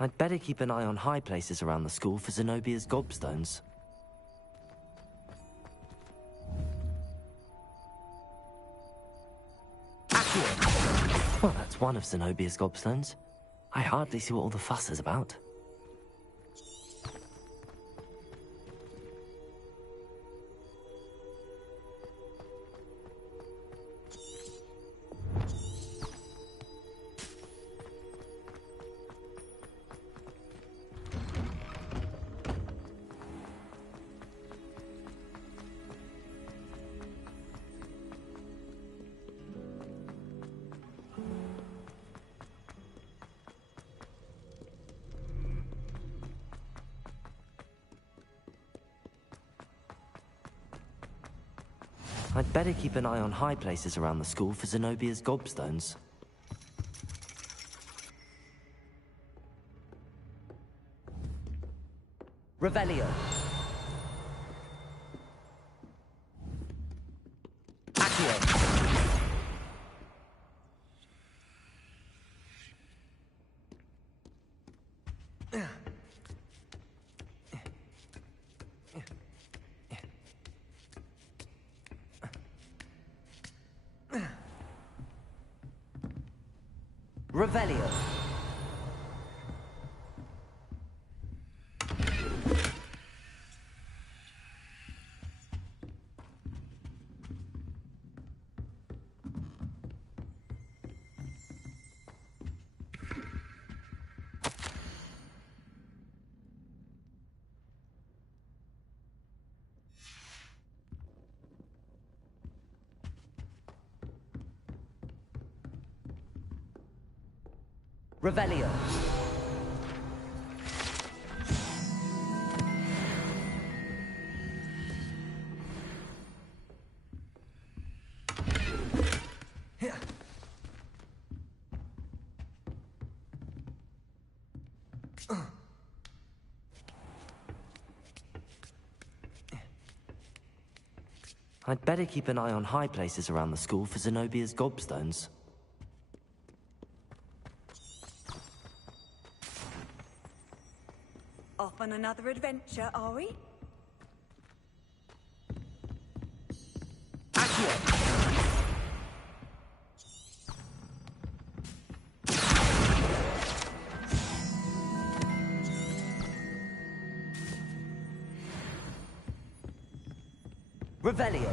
I'd better keep an eye on high places around the school for Zenobia's gobstones. Well, that's one of Zenobia's gobstones. I hardly see what all the fuss is about. I'd better keep an eye on high places around the school for Zenobia's gobstones. Revelio. Accio. Revelio. Revelio. I'd better keep an eye on high places around the school for Zenobia's gobstones. Off on another adventure, are we? Revelio.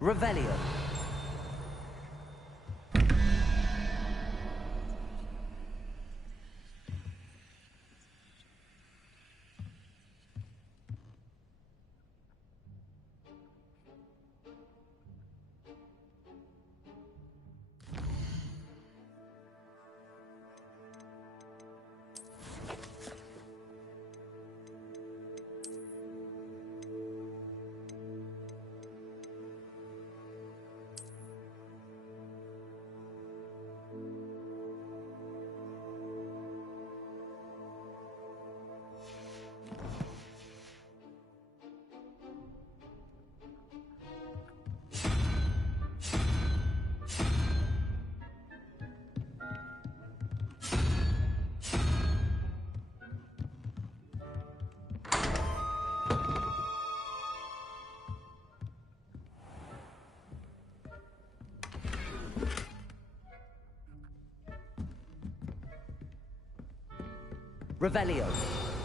Revelio. Revelio.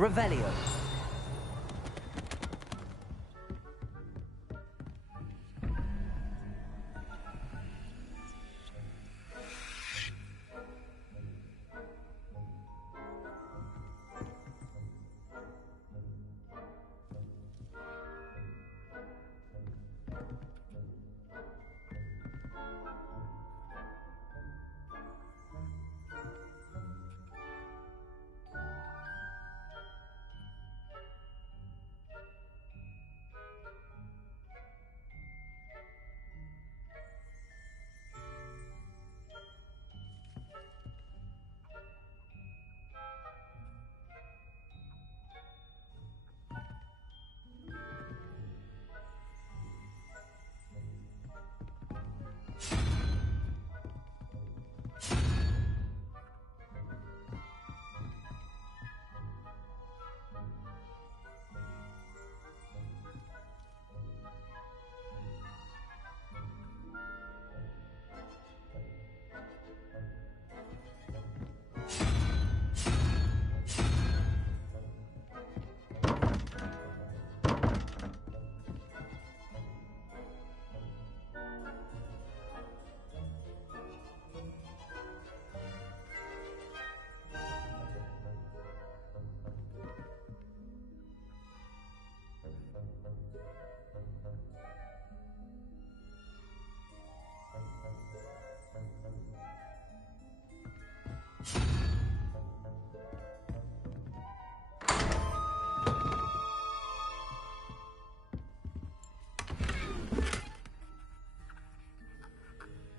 Revelio.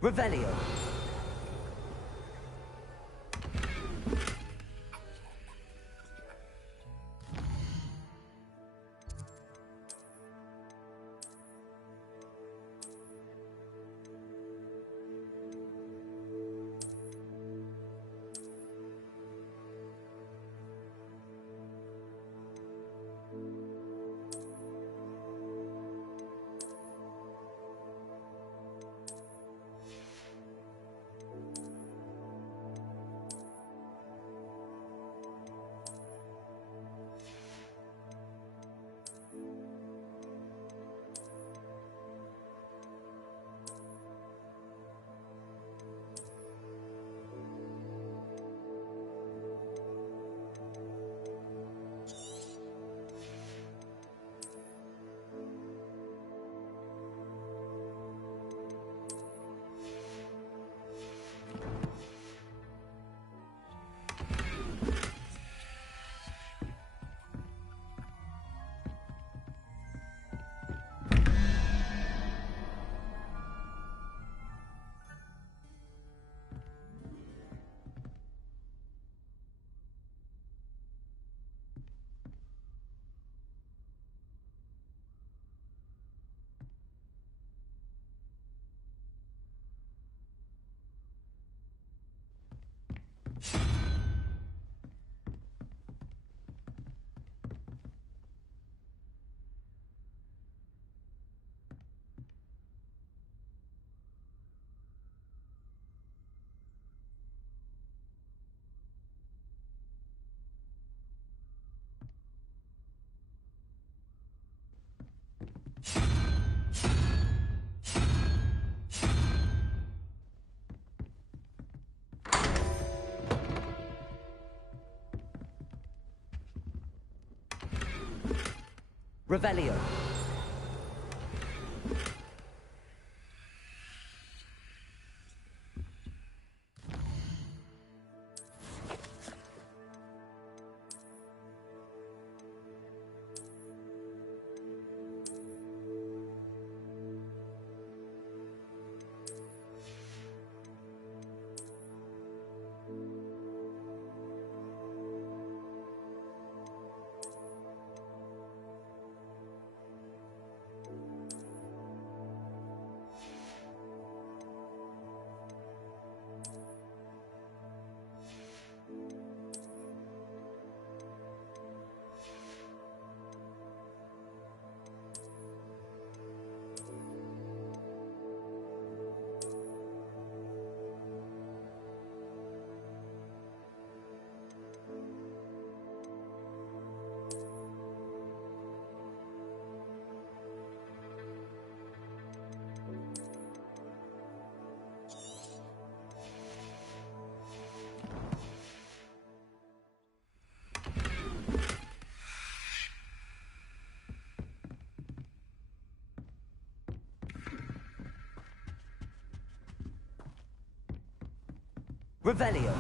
Revelio. Revelio. Revelio.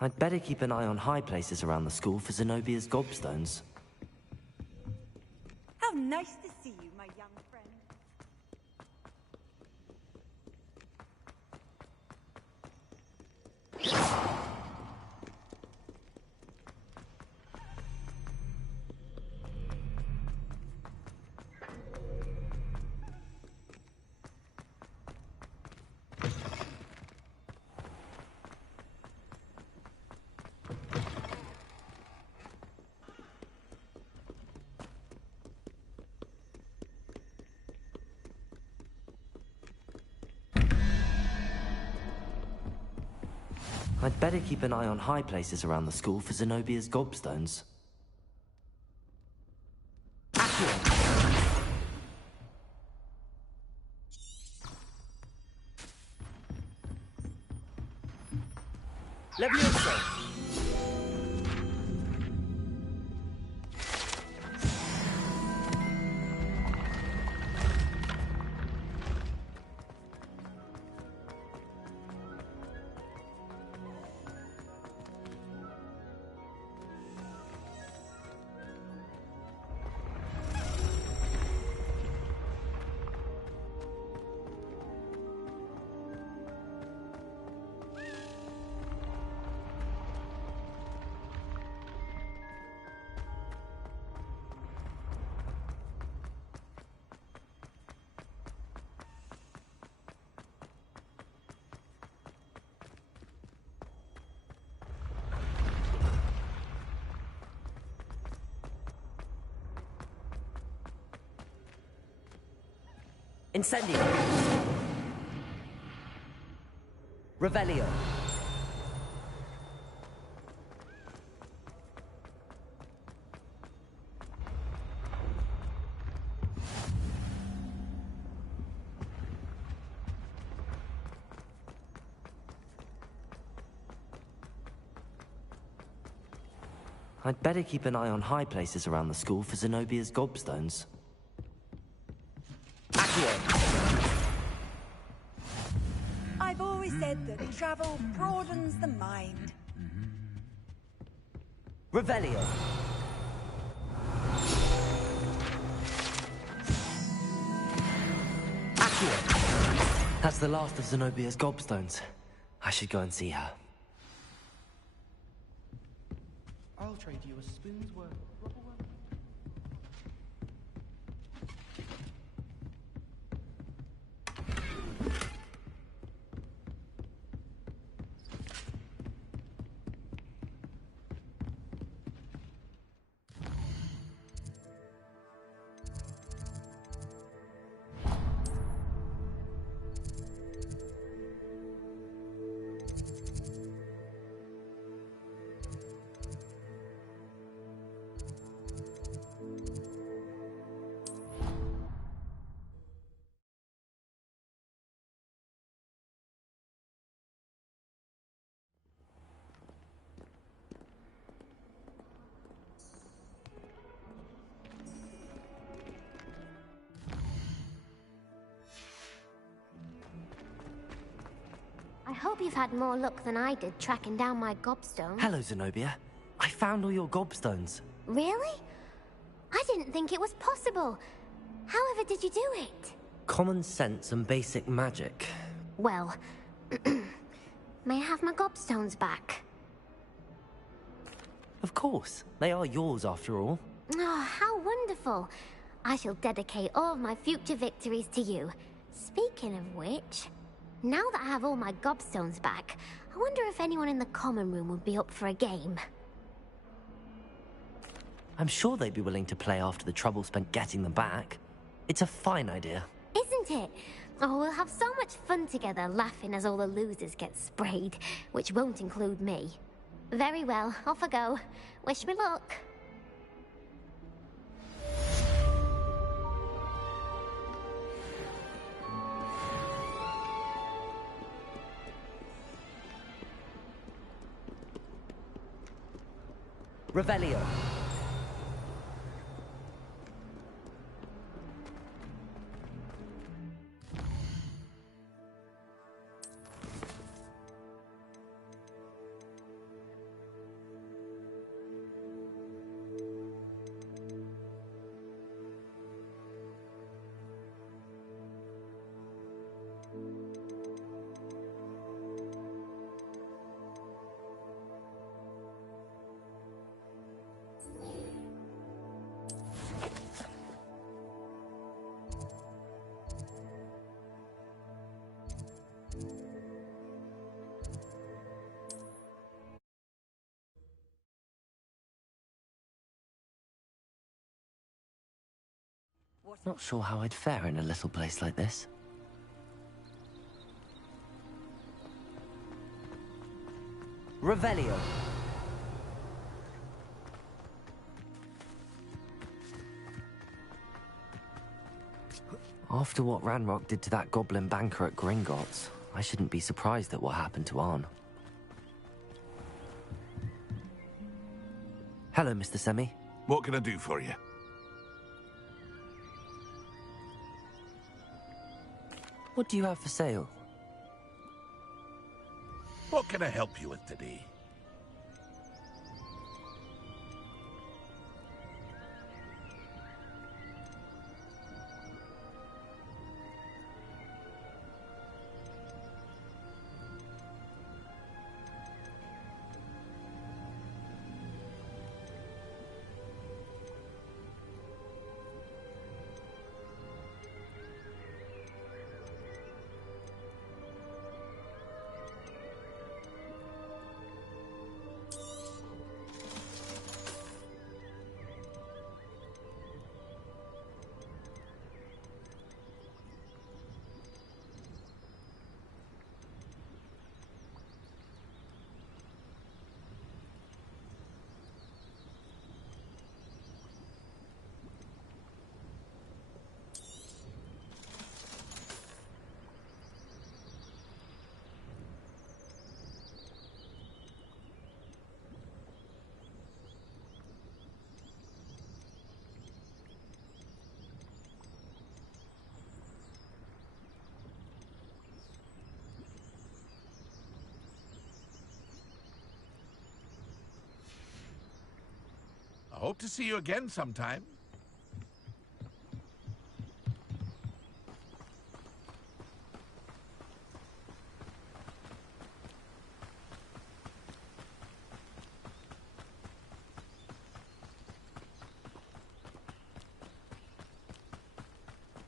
I'd better keep an eye on high places around the school for Zenobia's gobstones. How nice to see you, my young friend. I'd better keep an eye on high places around the school for Zenobia's gobstones. Levioso! Incendio. Revelio. I'd better keep an eye on high places around the school for Zenobia's gobstones. I've always said that travel broadens the mind. Revelio. Accio. That's the last of Zenobia's gobstones. I should go and see her. I'll trade you a spoon's worth. Rubber worth. I hope you've had more luck than I did tracking down my gobstone. Hello, Zenobia. I found all your gobstones. Really? I didn't think it was possible. However did you do it? Common sense and basic magic. Well, may I have my gobstones back? Of course. They are yours after all. Oh, how wonderful. I shall dedicate all of my future victories to you. Speaking of which, now that I have all my gobstones back, I wonder if anyone in the common room would be up for a game. I'm sure they'd be willing to play after the trouble spent getting them back. It's a fine idea. Isn't it? Oh, we'll have so much fun together, laughing as all the losers get sprayed, which won't include me. Very well, off I go. Wish me luck. Revelio. Not sure how I'd fare in a little place like this. Revelio. After what Ranrock did to that goblin banker at Gringotts, I shouldn't be surprised at what happened to Arn. Hello, Mr. Semi. What can I do for you? What do you have for sale? What can I help you with today? I hope to see you again sometime.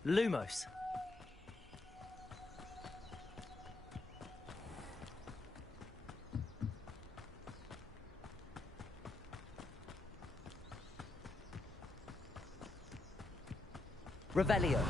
Lumos. Revelio.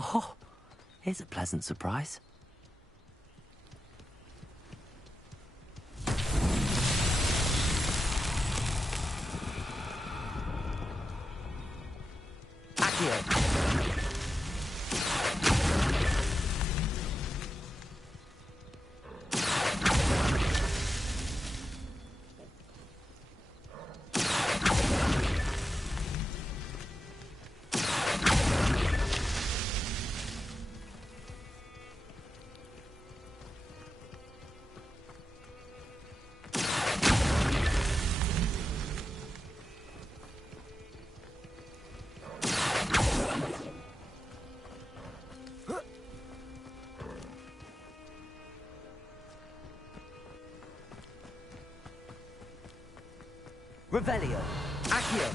Oh, here's a pleasant surprise. Accio. Revelio. Accio.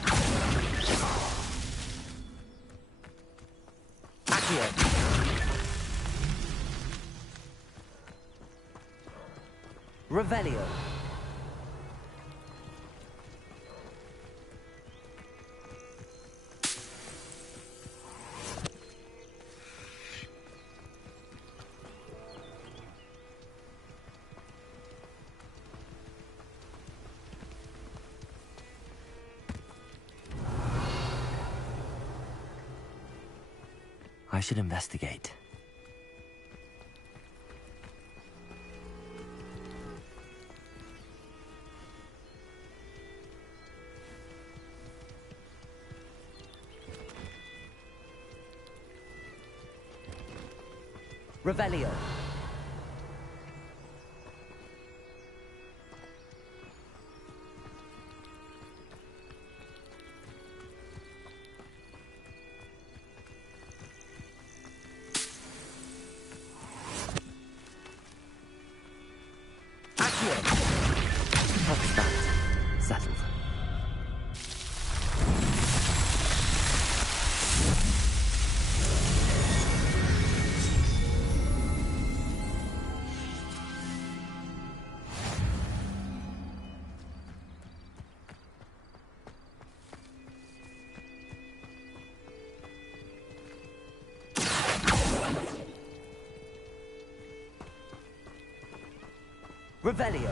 Accio. Revelio. I should investigate. Revelio. That's that. Settled. Revelio.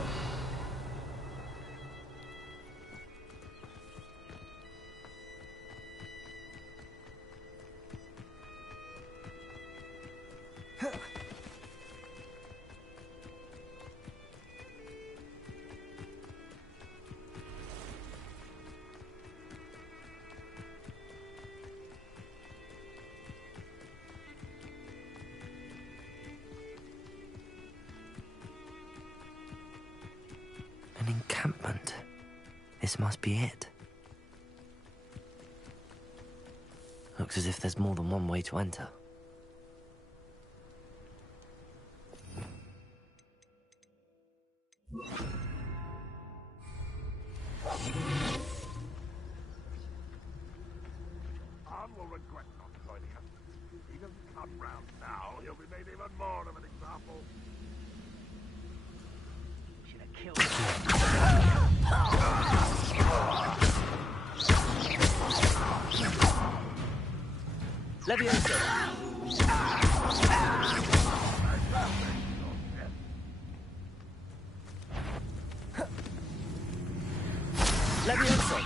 An encampment. This must be it. Looks as if there's more than one way to enter. Khan will regret not joining us. If he doesn't come round now, he'll be made even more of an example. Should have killed him. Levioso. Levioso.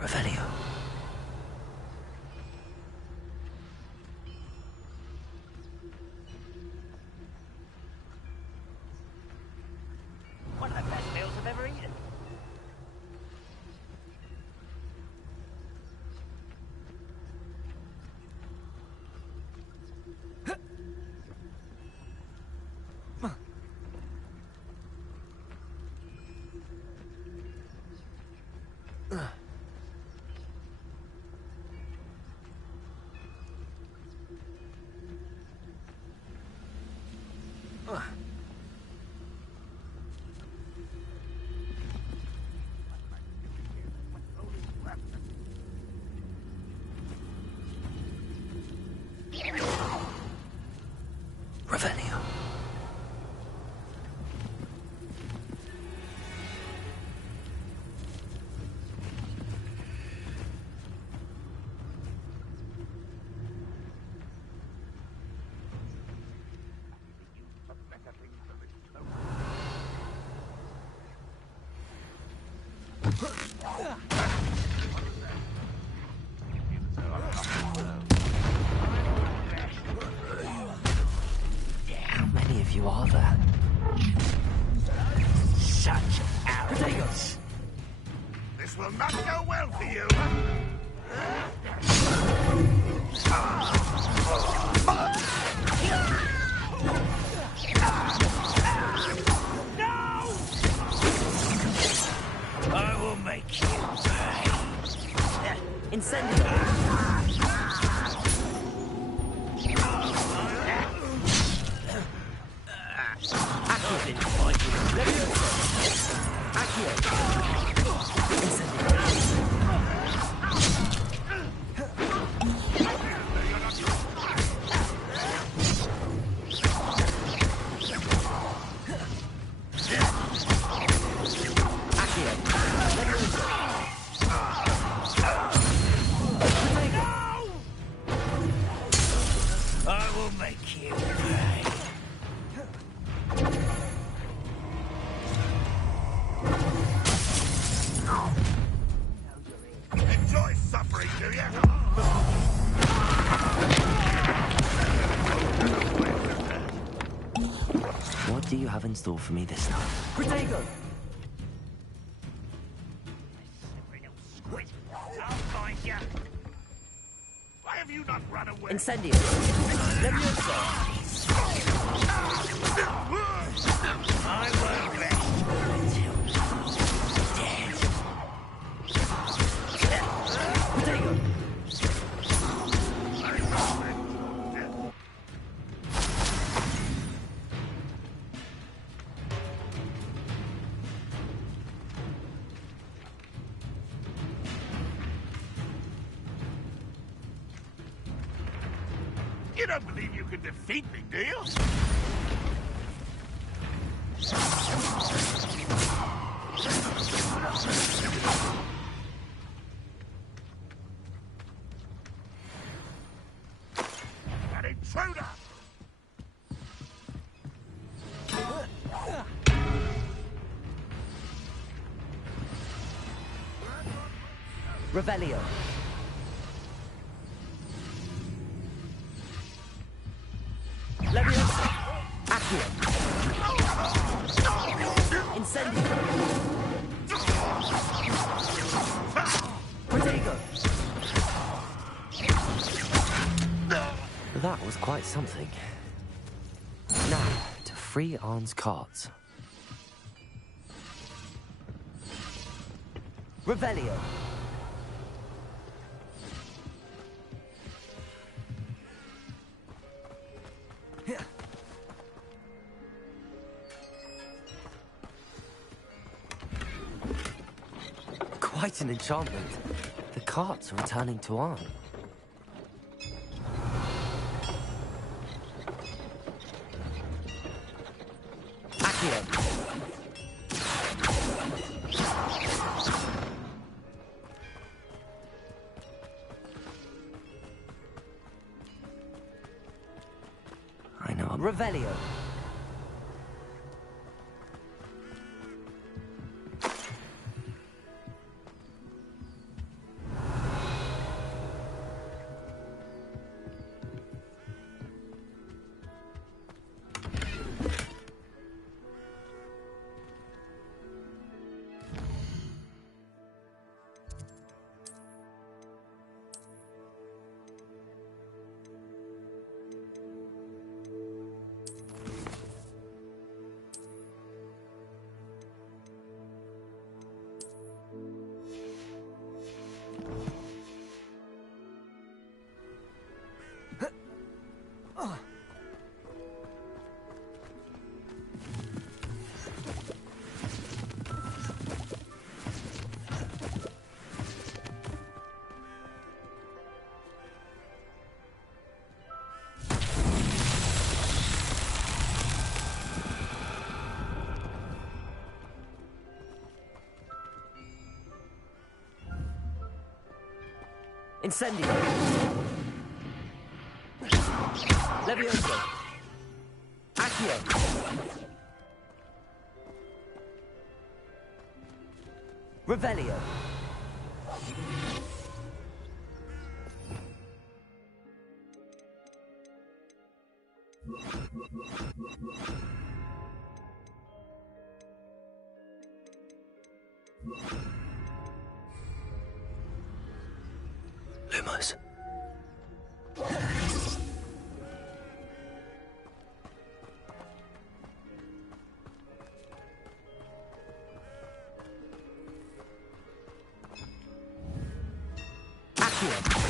Revelio. One of the best meals I've ever eaten. Revelio. How many of you are there? Such arrogance. This will not go well for you. Incendio! I will make you pay. Enjoy suffering, do you? What do you have in store for me this time? Protego! Slippery little squid. I'll find you. Why have you not run away? Incendio! Levioso! I won't rest until dead. Protego! You don't believe you can defeat me, do you? An intruder! Revelio! Levioso! Accio! Incendio! Protego! That was quite something. Now, to free Arn's cards. Revelio! Quite an enchantment. The carts are returning to Arn. Accio! I know. Revelio! Incendio! Levioso! Accio! Revelio! Lumos. Accio.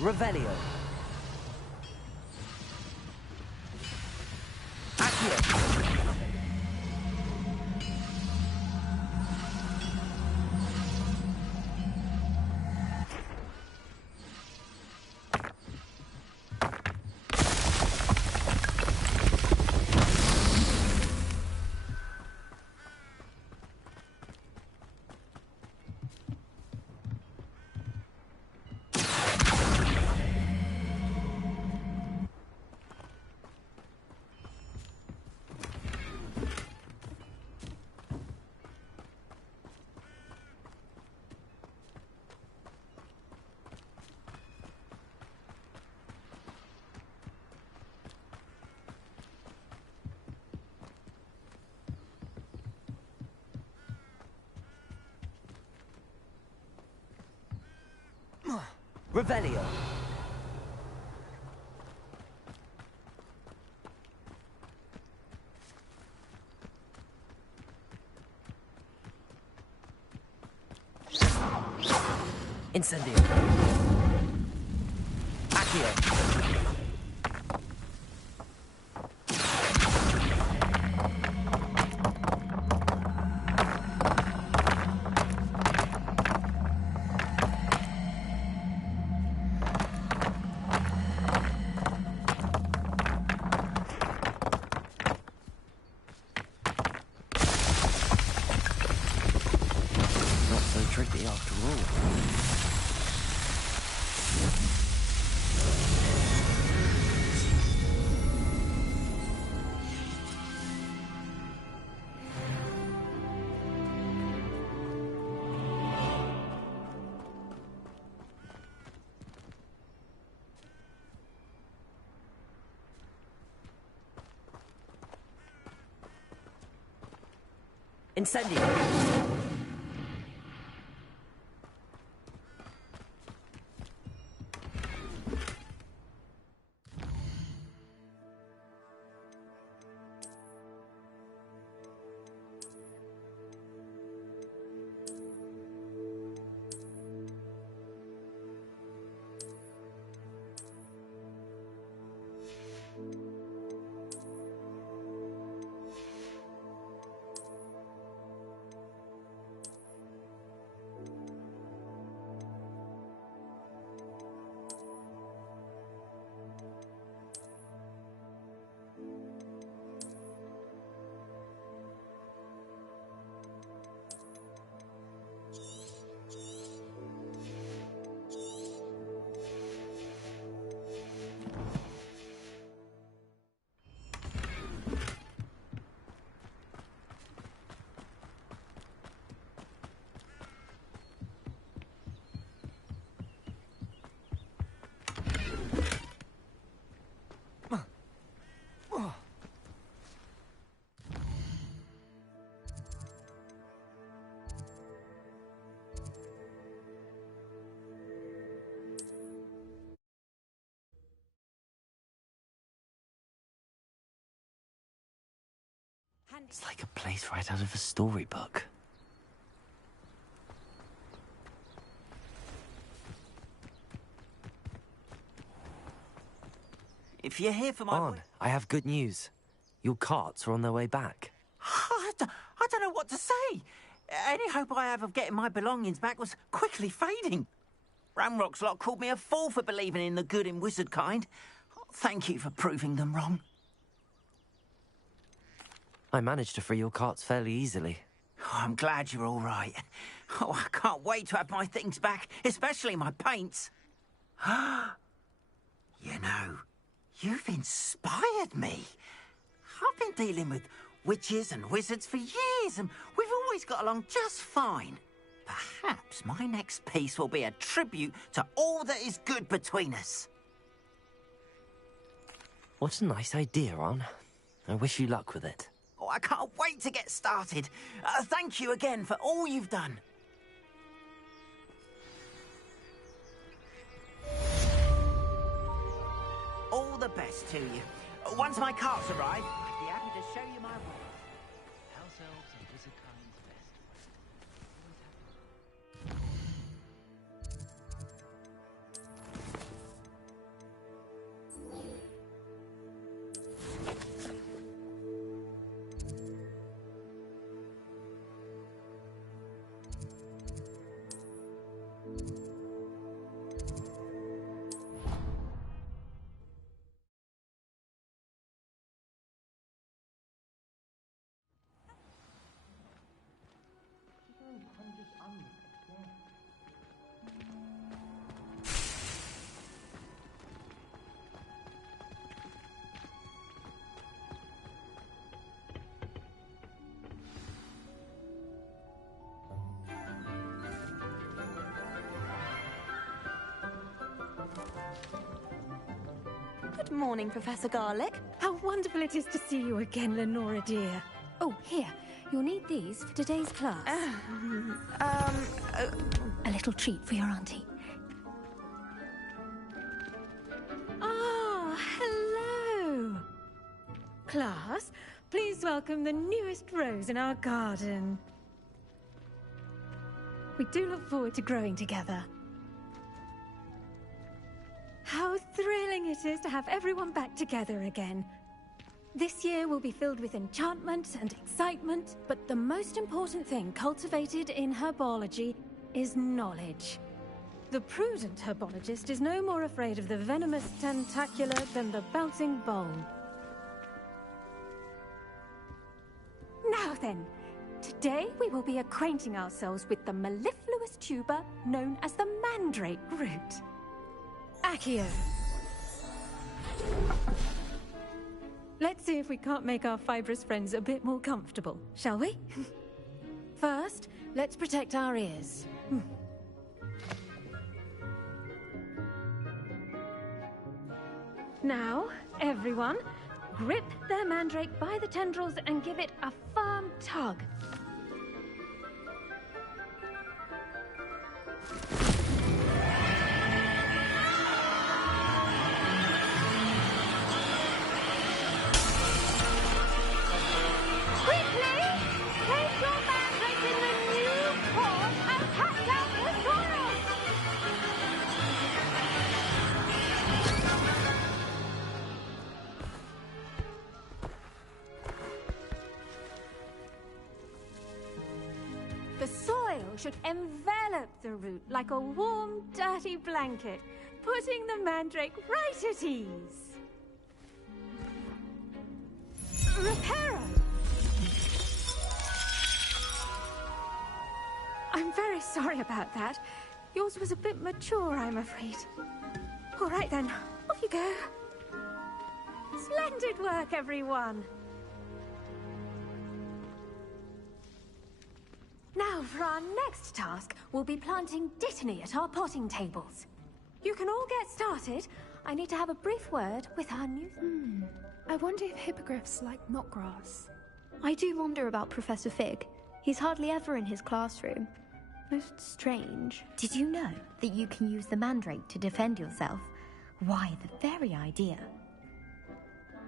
Revelio. Accio. Revelio. Incendio. Accio. Not so tricky after all. Incendio. It's like a place right out of a storybook. If you're here for my... On, I have good news. Your carts are on their way back. I don't know what to say. Any hope I have of getting my belongings back was quickly fading. Ramrock's lot called me a fool for believing in the good in wizard kind. Thank you for proving them wrong. I managed to free your carts fairly easily. Oh, I'm glad you're all right. Oh, I can't wait to have my things back, especially my paints. You know, you've inspired me. I've been dealing with witches and wizards for years, and we've always got along just fine. Perhaps my next piece will be a tribute to all that is good between us. What a nice idea, Ron. I wish you luck with it. Oh, I can't wait to get started. Thank you again for all you've done. All the best to you. Once my carts arrive, I'd be happy to show you my work. House elves and wizard kind's best. Good morning, Professor Garlick. How wonderful it is to see you again, Lenora dear. Oh, here. You'll need these for today's class. A little treat for your auntie. Ah, hello. Class, please welcome the newest rose in our garden. We do look forward to growing together. How thrilling it is to have everyone back together again. This year will be filled with enchantment and excitement, but the most important thing cultivated in herbology is knowledge. The prudent herbologist is no more afraid of the venomous tentacula than the bouncing bulb. Now then, today we will be acquainting ourselves with the mellifluous tuber known as the mandrake root. Accio. Let's see if we can't make our fibrous friends a bit more comfortable, shall we? First, let's protect our ears. Now, everyone, grip their mandrake by the tendrils and give it a firm tug. The soil should envelop the root like a warm, dirty blanket, putting the mandrake right at ease. Reparo! I'm very sorry about that. Yours was a bit mature, I'm afraid. All right then, off you go. Splendid work, everyone. Now, for our next task, we'll be planting dittany at our potting tables. You can all get started. I need to have a brief word with our new... I wonder if hippogriffs like knotgrass. I do wonder about Professor Fig. He's hardly ever in his classroom. Most strange. Did you know that you can use the mandrake to defend yourself? Why, the very idea.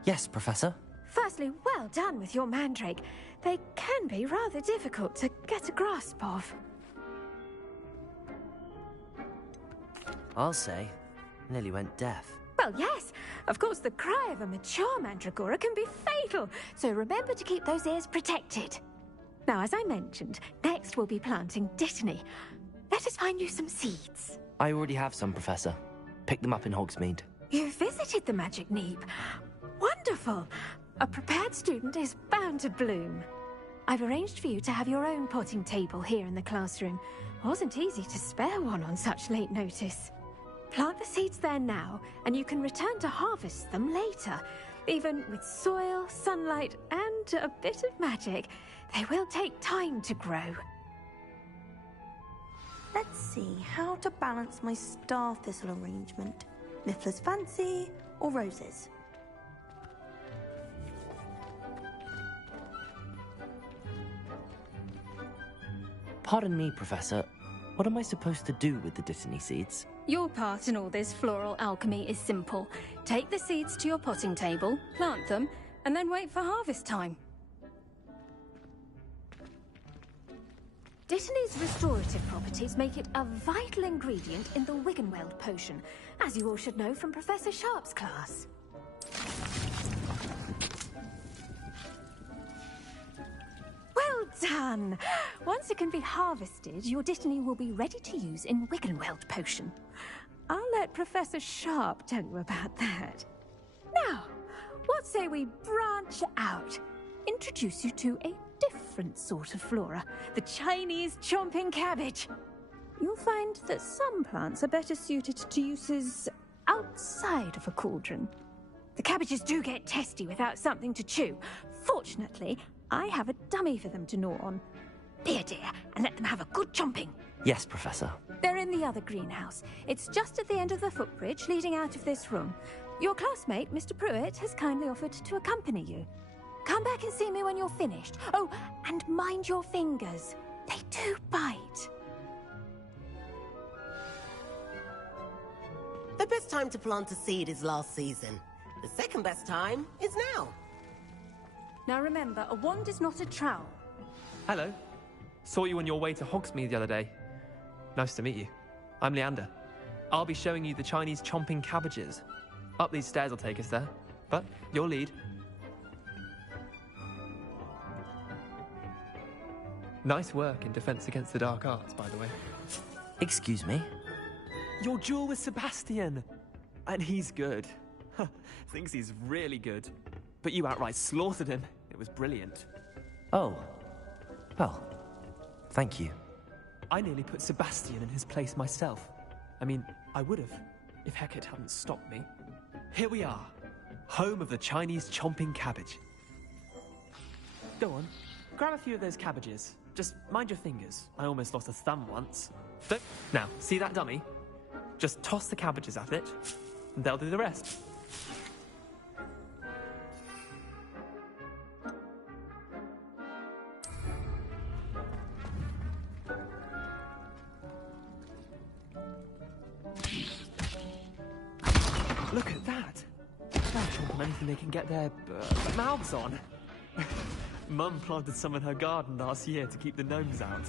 Yes, Professor. Firstly, well done with your mandrake. They can be rather difficult to get a grasp of. I'll say, nearly went deaf. Well, yes. Of course, the cry of a mature mandragora can be fatal, so remember to keep those ears protected. Now, as I mentioned, next we'll be planting dittany. Let us find you some seeds. I already have some, Professor. Picked them up in Hogsmeade. You visited the Magic Neep. Wonderful. A prepared student is bound to bloom. I've arranged for you to have your own potting table here in the classroom. Wasn't easy to spare one on such late notice. Plant the seeds there now, and you can return to harvest them later. Even with soil, sunlight, and a bit of magic, they will take time to grow. Let's see, how to balance my star thistle arrangement. Miffler's Fancy or roses? Pardon me, Professor. What am I supposed to do with the Dittany seeds? Your part in all this floral alchemy is simple. Take the seeds to your potting table, plant them, and then wait for harvest time. Dittany's restorative properties make it a vital ingredient in the Wiggenweld potion, as you all should know from Professor Sharp's class. Well done! Once it can be harvested, your Dittany will be ready to use in Wiggenweld potion. I'll let Professor Sharp tell you about that. Now, what say we branch out? Introduce you to a different sort of flora, the Chinese chomping cabbage. You'll find that some plants are better suited to uses outside of a cauldron. The cabbages do get testy without something to chew. Fortunately, I have a dummy for them to gnaw on. Be a dear and let them have a good chomping. Yes, Professor. They're in the other greenhouse. It's just at the end of the footbridge leading out of this room. Your classmate, Mr. Pruitt, has kindly offered to accompany you. Come back and see me when you're finished. Oh, and mind your fingers. They do bite. The best time to plant a seed is last season. The second best time is now. Now remember, a wand is not a trowel. Hello. Saw you on your way to Hogsmeade the other day. Nice to meet you. I'm Leander. I'll be showing you the Chinese chomping cabbages. Up these stairs will take us there, but your lead. Nice work in Defense Against the Dark Arts, by the way. Excuse me? Your duel with Sebastian! And he's good. Thinks he's really good. But you outright slaughtered him. It was brilliant. Oh. Well, thank you. I nearly put Sebastian in his place myself. I mean, I would have, if Hecate hadn't stopped me. Here we are, home of the Chinese chomping cabbage. Go on, grab a few of those cabbages. Just mind your fingers. I almost lost a thumb once. Now, see that dummy? Just toss the cabbages at it, and they'll do the rest. Look at that! They're chomping anything they can get their mouths on. Mum planted some in her garden last year to keep the gnomes out.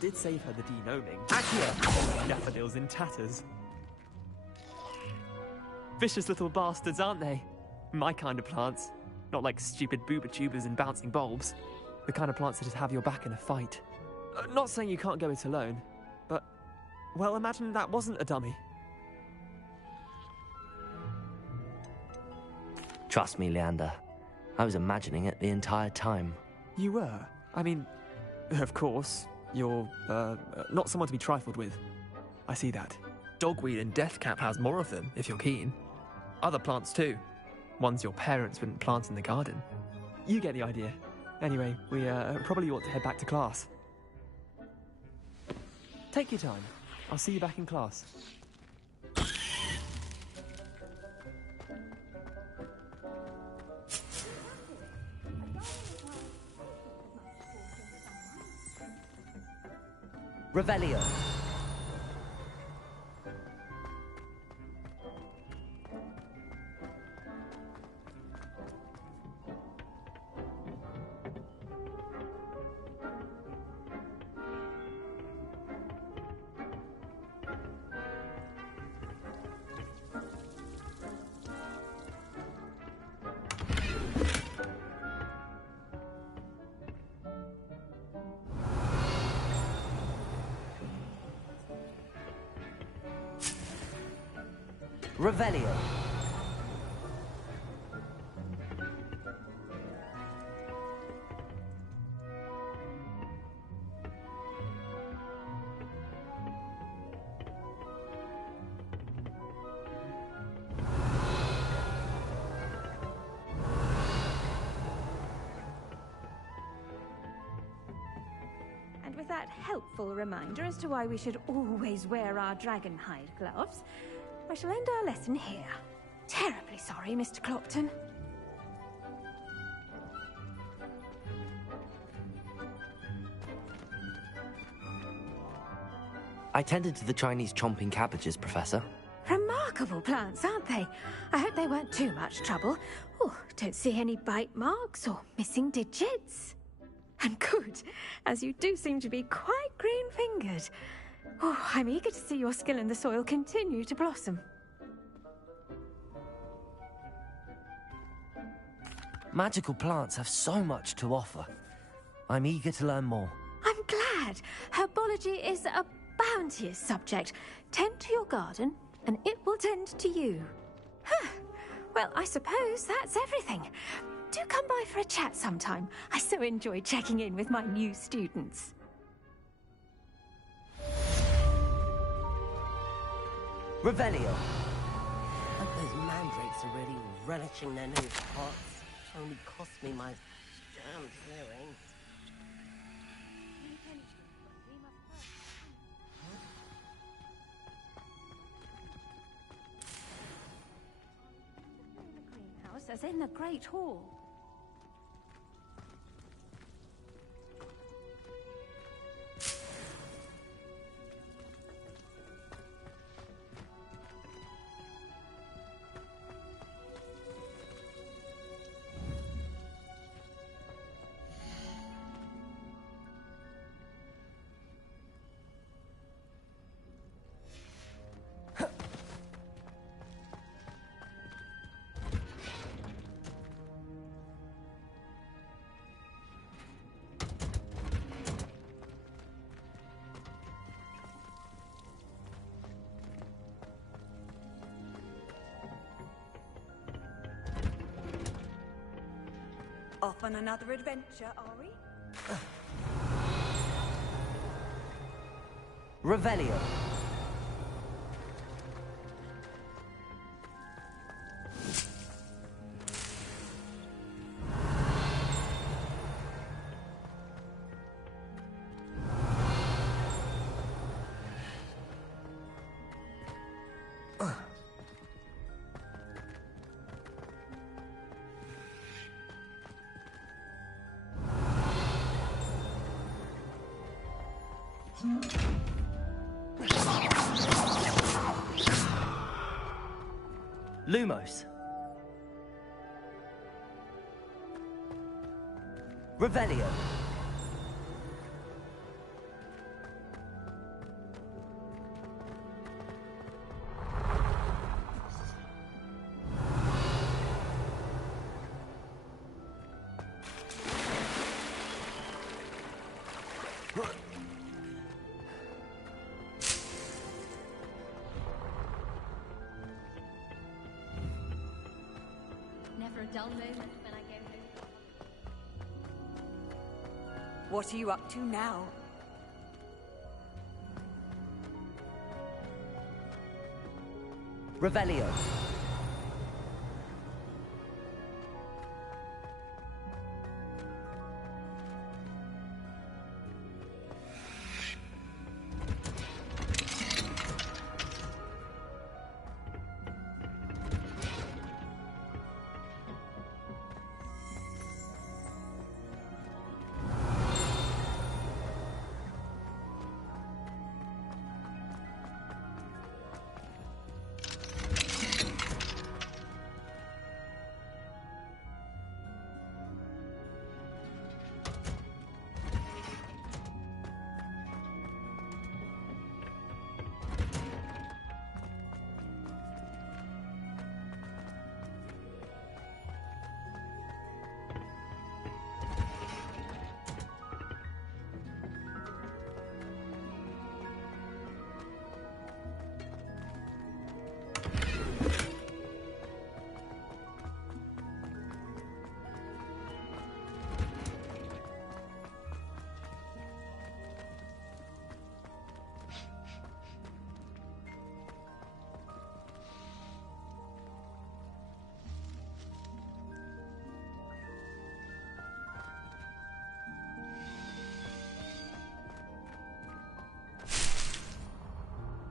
Did save her the de-gnoming. Accio! Daffodils in tatters. Vicious little bastards, aren't they? My kind of plants. Not like stupid booba tubers and bouncing bulbs. The kind of plants that just have your back in a fight. Not saying you can't go it alone, but... well, imagine that wasn't a dummy. Trust me, Leander. I was imagining it the entire time. You were? I mean, of course, you're, not someone to be trifled with. I see that. Dogweed and deathcap has more of them, if you're keen. Other plants too. Ones your parents wouldn't plant in the garden. You get the idea. Anyway, we, probably ought to head back to class. Take your time. I'll see you back in class. Revelio. Revelio. that helpful reminder as to why we should always wear our dragonhide gloves, I shall end our lesson here. Terribly sorry, Mr. Clopton. I tended to the Chinese chomping cabbages, Professor. Remarkable plants, aren't they? I hope they weren't too much trouble. Oh, don't see any bite marks or missing digits. And good, as you do seem to be quite green-fingered. Oh, I'm eager to see your skill in the soil continue to blossom. Magical plants have so much to offer. I'm eager to learn more. I'm glad. Herbology is a bounteous subject. Tend to your garden, and it will tend to you. Huh. Well, I suppose that's everything. Do come by for a chat sometime. I so enjoy checking in with my new students. Revelio. Hope those mandrakes are really relishing their new pots. Only cost me my damn hearing. Greenhouse, as in the Great Hall. Off on another adventure, are we? Revelio. Lumos. Revelio. Never a dull moment when I go home. What are you up to now? Revelio.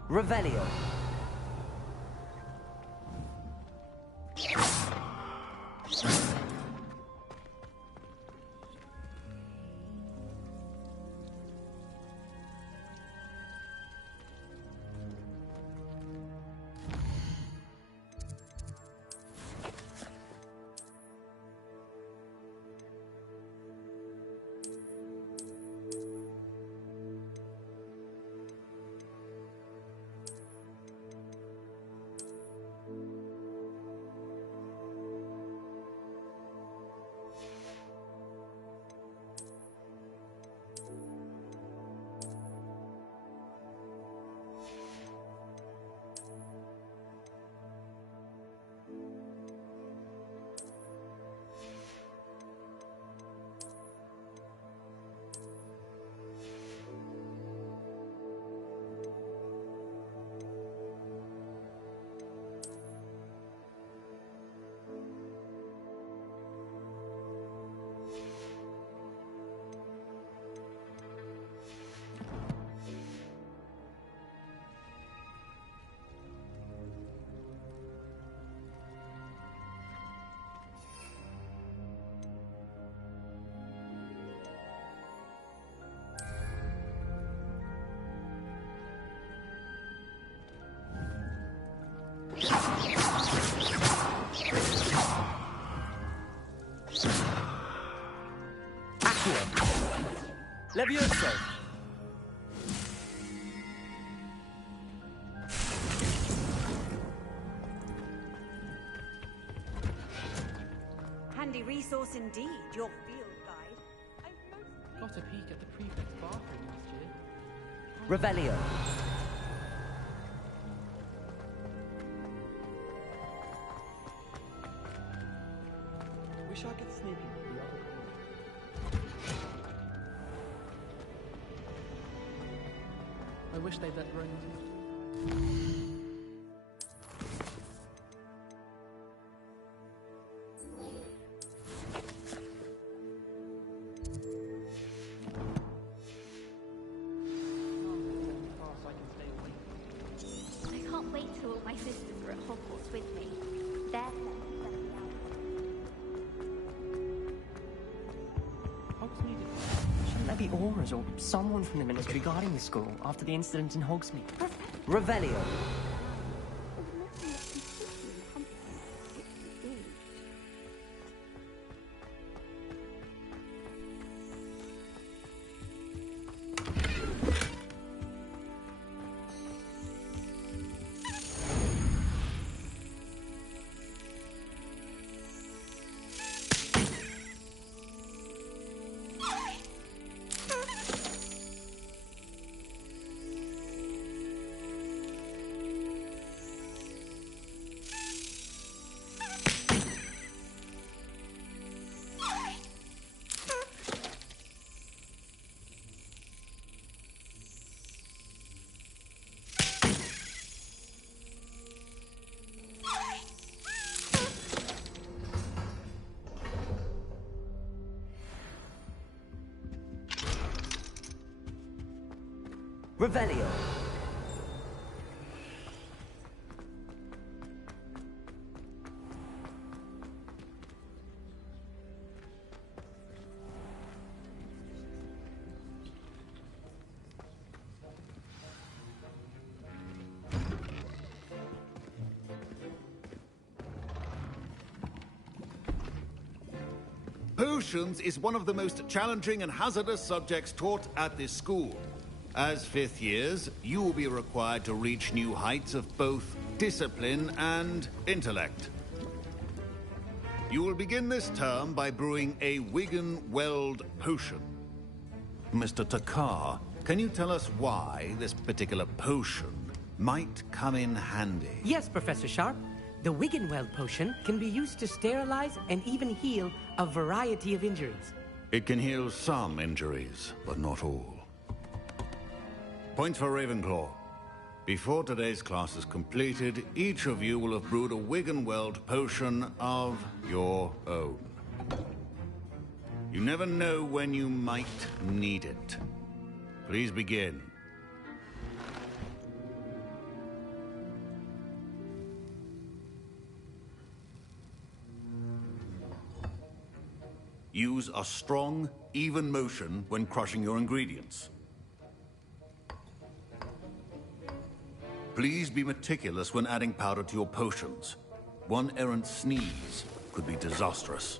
Revelio. Levioso! Handy resource indeed, your field guide. Got a peek at the prefect's bathroom last year. Revelio. Wish I could sneak into the other corner. I wish they'd let Rose in. I can't wait till all my sisters are at Hogwarts with me. They're Shouldn't there be auras or someone from the Ministry guarding the school after the incident in Hogsmeade? Revelio. Revelio. Potions is one of the most challenging and hazardous subjects taught at this school. As fifth years, you will be required to reach new heights of both discipline and intellect. You will begin this term by brewing a Wigan-Weld potion. Mr. Takar, can you tell us why this particular potion might come in handy? Yes, Professor Sharp. The Wigan-Weld potion can be used to sterilize and even heal a variety of injuries. It can heal some injuries, but not all. Point for Ravenclaw. Before today's class is completed, each of you will have brewed a Wigan-Weld potion of your own. You never know when you might need it. Please begin. Use a strong, even motion when crushing your ingredients. Please be meticulous when adding powder to your potions. One errant sneeze could be disastrous.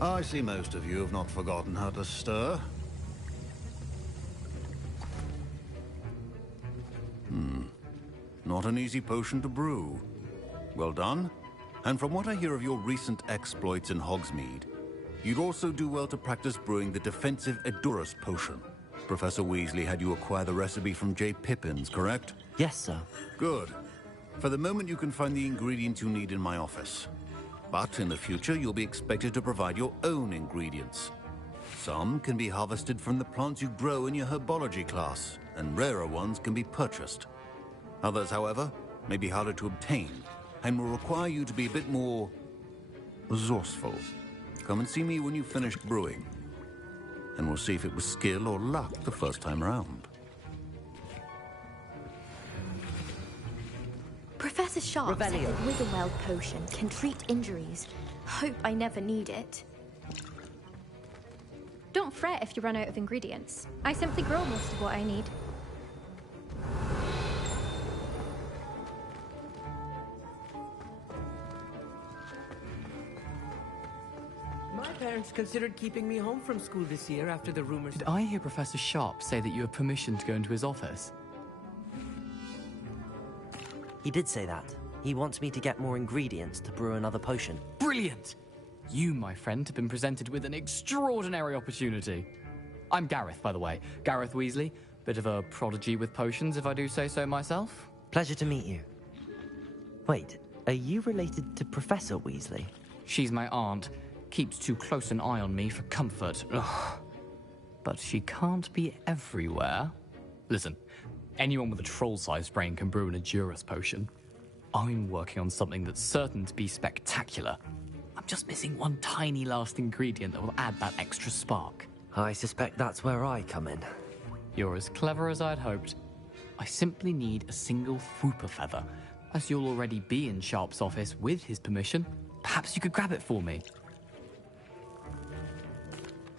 I see most of you have not forgotten how to stir. Not an easy potion to brew. Well done. And from what I hear of your recent exploits in Hogsmeade, you'd also do well to practice brewing the defensive Edurus potion. Professor Weasley had you acquire the recipe from J. Pippin's, correct? Yes, sir. Good. For the moment, you can find the ingredients you need in my office. But in the future, you'll be expected to provide your own ingredients. Some can be harvested from the plants you grow in your herbology class, and rarer ones can be purchased. Others, however, may be harder to obtain, and will require you to be a bit more resourceful. Come and see me when you've finished brewing, and we'll see if it was skill or luck the first time around. Professor Sharp said the Wiggenweld potion can treat injuries. Hope I never need it. Don't fret if you run out of ingredients. I simply grow most of what I need. My parents considered keeping me home from school this year after the rumors. Did I hear Professor Sharp say that you have permission to go into his office? He did say that. He wants me to get more ingredients to brew another potion. Brilliant! You, my friend, have been presented with an extraordinary opportunity. I'm Gareth, by the way. Gareth Weasley. Bit of a prodigy with potions, if I do say so myself. Pleasure to meet you. Wait, are you related to Professor Weasley? She's my aunt. Keeps too close an eye on me for comfort. Ugh. But she can't be everywhere. Listen, anyone with a troll-sized brain can brew an Edurus potion. I'm working on something that's certain to be spectacular. I'm just missing one tiny last ingredient that will add that extra spark. I suspect that's where I come in. You're as clever as I'd hoped. I simply need a single Fwooper feather. As you'll already be in Sharp's office with his permission, perhaps you could grab it for me.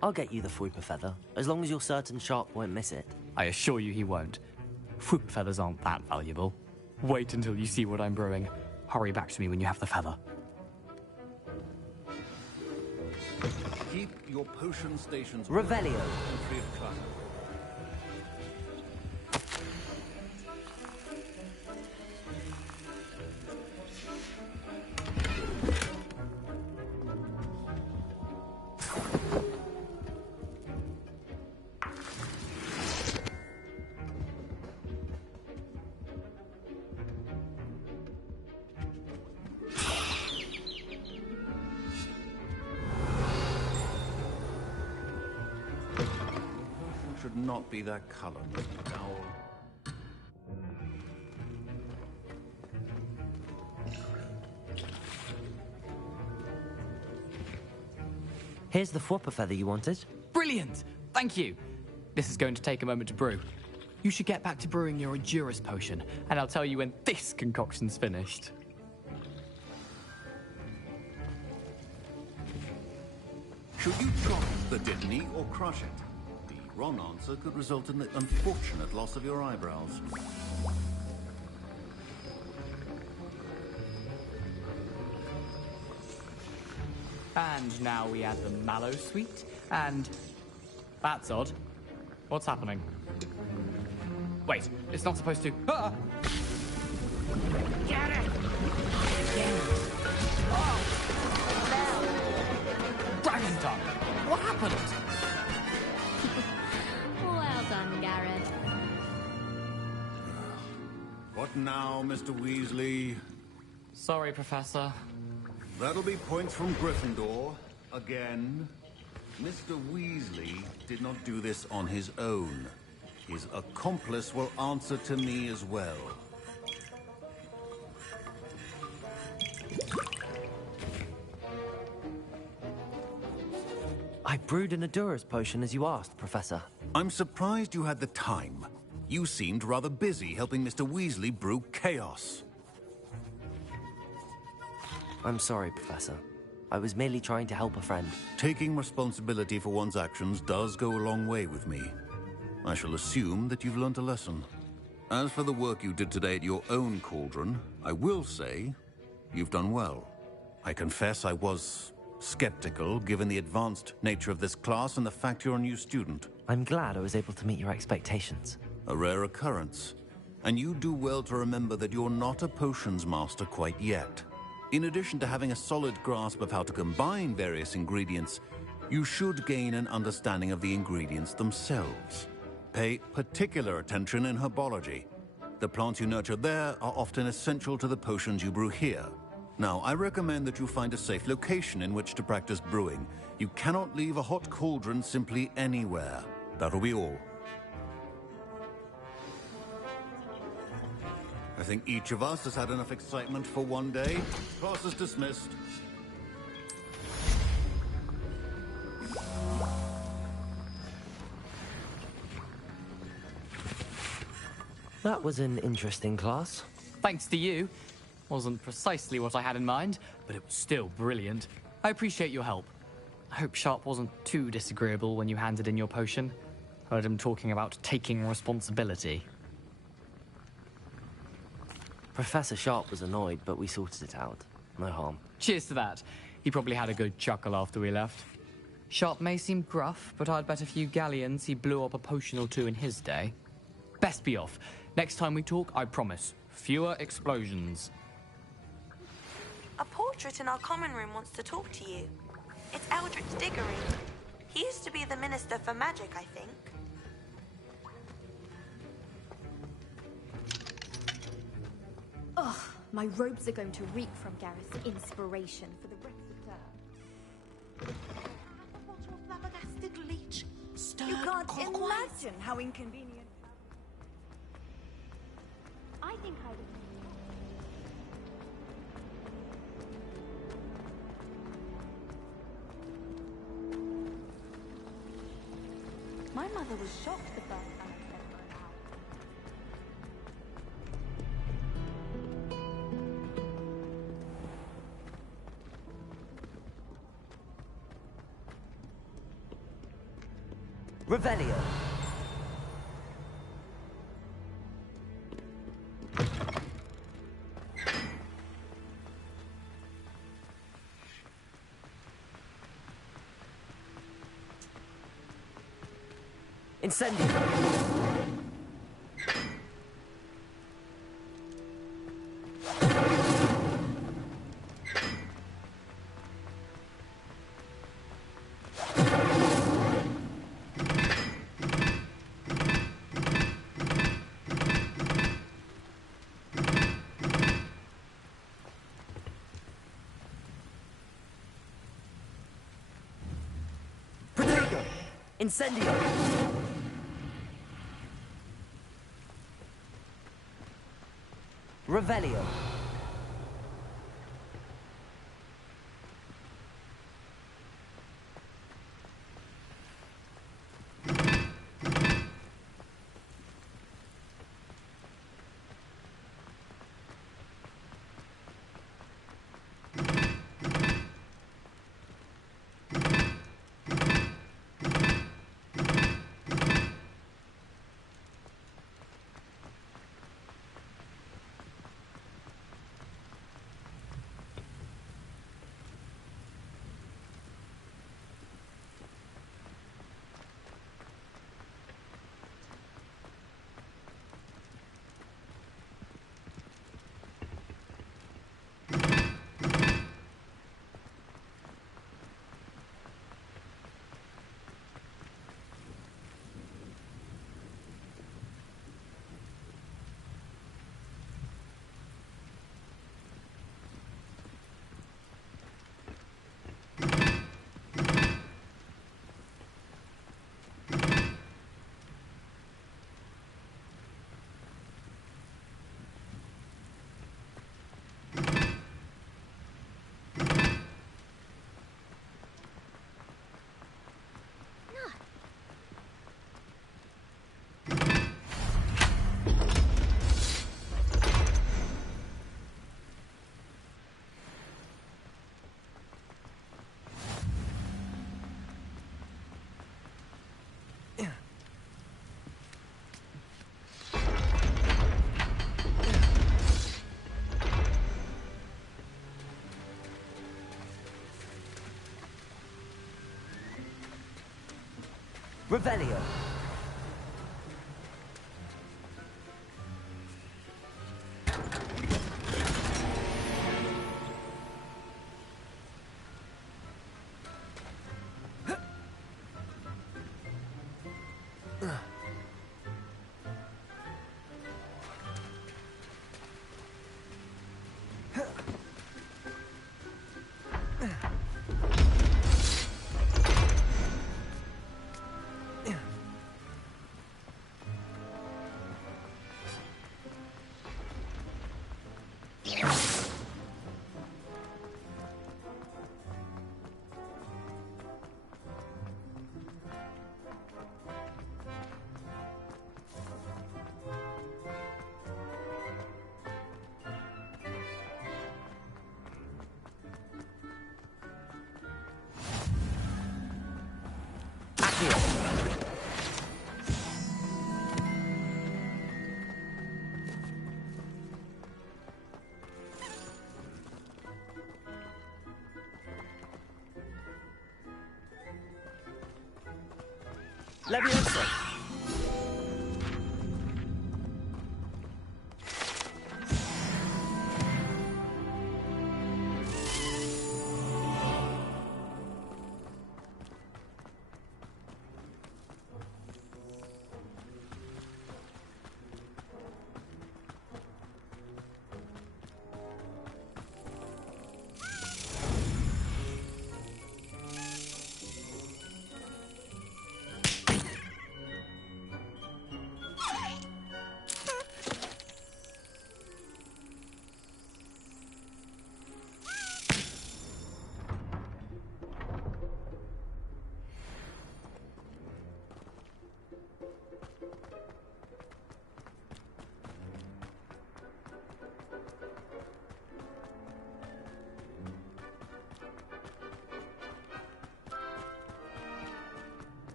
I'll get you the Fwooper feather, as long as you're certain Sharp won't miss it. I assure you he won't. Fwooper feathers aren't that valuable. Wait until you see what I'm brewing. Hurry back to me when you have the feather. Keep your potion stations Revelio. free of clutter. Should not be that color, Mr. Dowell. Here's the Fwooper feather you wanted. Brilliant! Thank you! This is going to take a moment to brew. You should get back to brewing your Edurus potion, and I'll tell you when this concoction's finished. Should you chop the Dittany or crush it? The wrong answer could result in the unfortunate loss of your eyebrows. And now we add the mallow sweet, and... That's odd. What's happening? Wait, it's not supposed to... Ah! Get it! Oh! Dragon tongue! What happened? Well done, Gareth. What now, Mr. Weasley? Sorry, Professor. That'll be points from Gryffindor. Again. Mr. Weasley did not do this on his own. His accomplice will answer to me as well. I brewed an Adura's potion as you asked, Professor. I'm surprised you had the time. You seemed rather busy helping Mr. Weasley brew chaos. I'm sorry, Professor. I was merely trying to help a friend. Taking responsibility for one's actions does go a long way with me. I shall assume that you've learnt a lesson. As for the work you did today at your own cauldron, I will say you've done well. I confess I was skeptical, given the advanced nature of this class and the fact you're a new student. I'm glad I was able to meet your expectations. A rare occurrence. And you do well to remember that you're not a potions master quite yet. In addition to having a solid grasp of how to combine various ingredients, you should gain an understanding of the ingredients themselves. Pay particular attention in herbology. The plants you nurture there are often essential to the potions you brew here. Now, I recommend that you find a safe location in which to practice brewing. You cannot leave a hot cauldron simply anywhere. That'll be all. I think each of us has had enough excitement for one day. Class is dismissed. That was an interesting class. Thanks to you. Wasn't precisely what I had in mind, but it was still brilliant. I appreciate your help. I hope Sharp wasn't too disagreeable when you handed in your potion. Heard him talking about taking responsibility. Professor Sharp was annoyed, but we sorted it out. No harm. Cheers to that. He probably had a good chuckle after we left. Sharp may seem gruff, but I'd bet a few galleons he blew up a potion or two in his day. Best be off. Next time we talk, I promise, fewer explosions. A portrait in our common room wants to talk to you. It's Eldritch Diggory. He used to be the Minister for Magic, I think. Ugh, my robes are going to reek from Gareth's inspiration for the rest of the term. You can't imagine how inconvenient. I think I would. My mother was shocked the first time I said Revelio. Incendio. Protego. Incendio. Revelio. Revelio. Leviosa.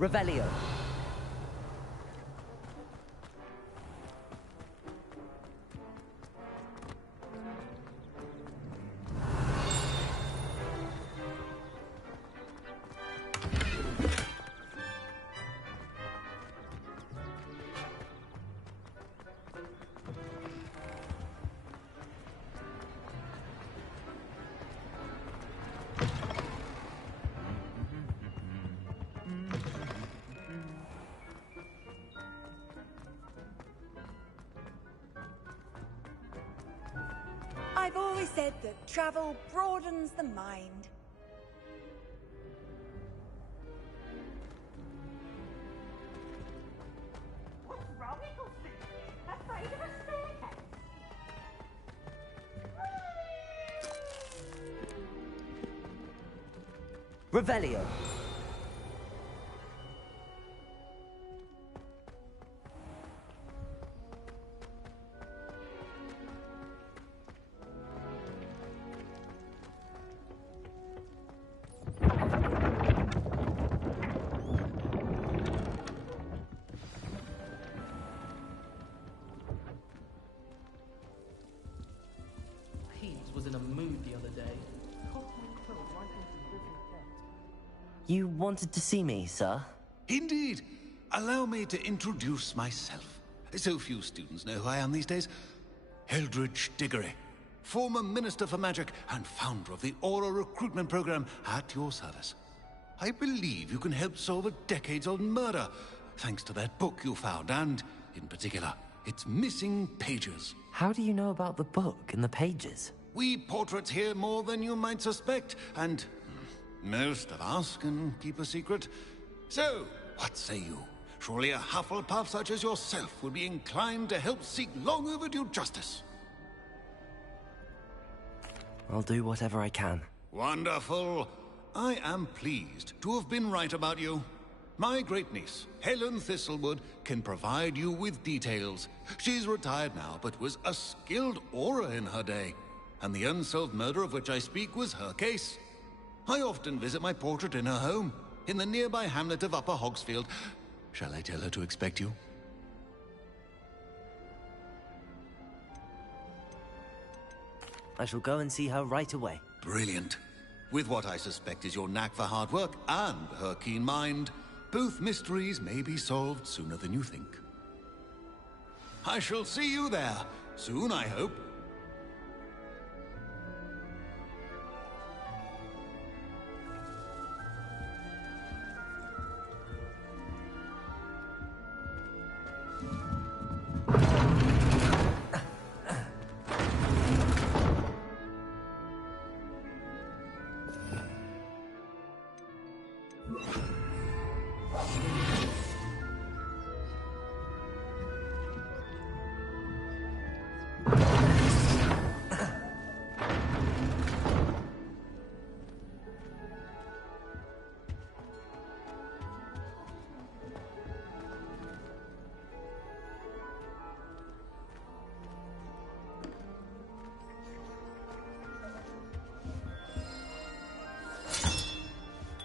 Revelio. I've always said that travel broadens the mind. What's wrong, Eccleston? Afraid of a staircase? Revelio. Peeves was in a mood the other day. Tossed my quilt right into living debt. You wanted to see me, sir? Indeed. Allow me to introduce myself. So few students know who I am these days. Eldridge Diggory, former Minister for Magic and founder of the Aura Recruitment Program at your service. I believe you can help solve a decades-old murder, thanks to that book you found, and, in particular, its missing pages. How do you know about the book and the pages? We portraits hear more than you might suspect, and most of us can keep a secret. So, what say you? Surely a Hufflepuff such as yourself would be inclined to help seek long overdue justice. I'll do whatever I can. Wonderful. I am pleased to have been right about you. My great-niece, Helen Thistlewood, can provide you with details. She's retired now, but was a skilled aura in her day. And the unsolved murder of which I speak was her case. I often visit my portrait in her home, in the nearby hamlet of Upper Hogsfield. Shall I tell her to expect you? I shall go and see her right away. Brilliant. With what I suspect is your knack for hard work and her keen mind, both mysteries may be solved sooner than you think. I shall see you there, soon, I hope.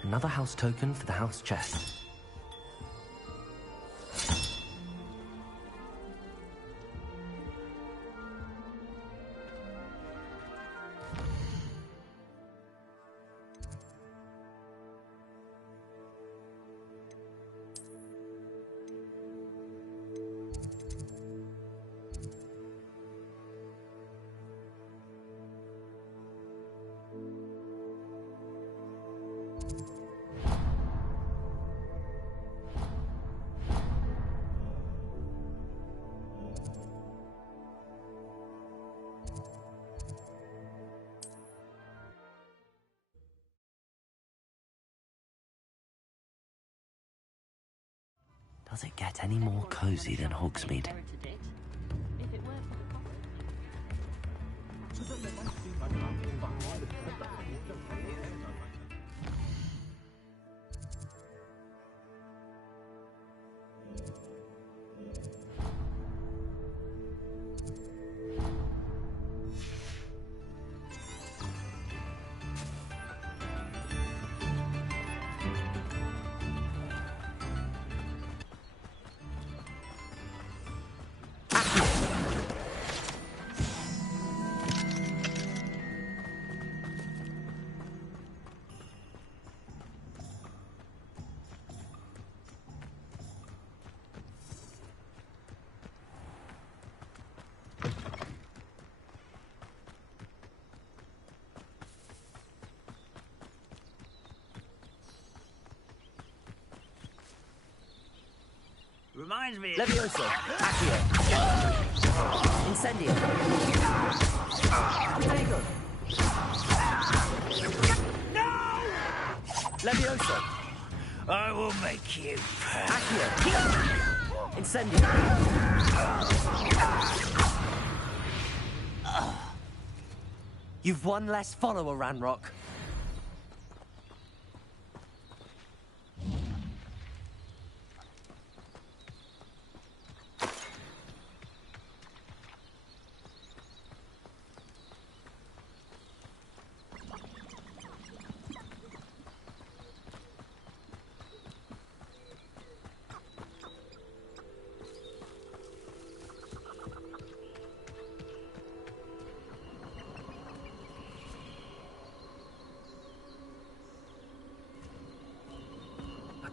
Another house token for the house chest. Does it get any more cozy than Hogsmeade? Reminds me. Levioso. Accio. Incendio. Tego. No! Levioso. I will make you pay. Accio. Incendio. You've one less follower, Ranrock.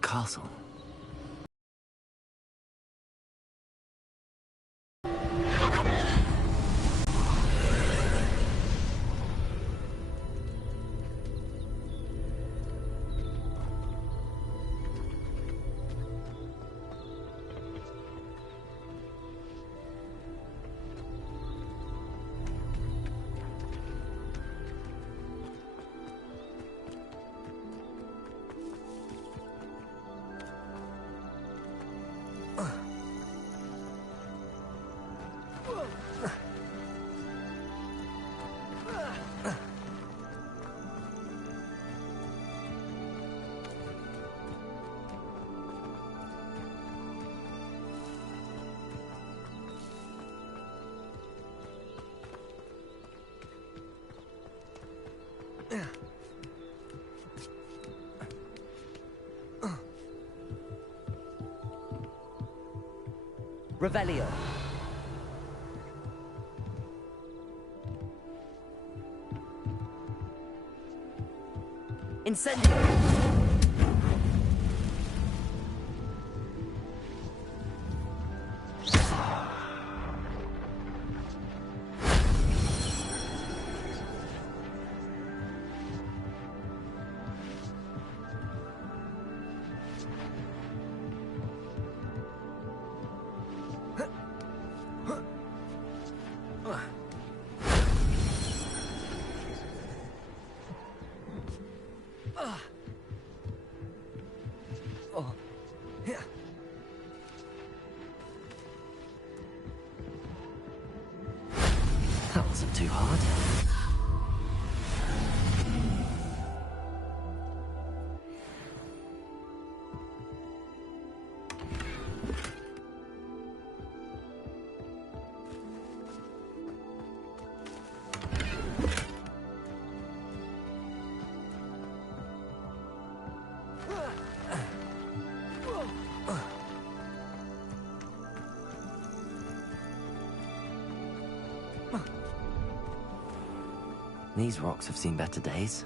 Castle. Revelio. Incendio! That wasn't too hard. These rocks have seen better days.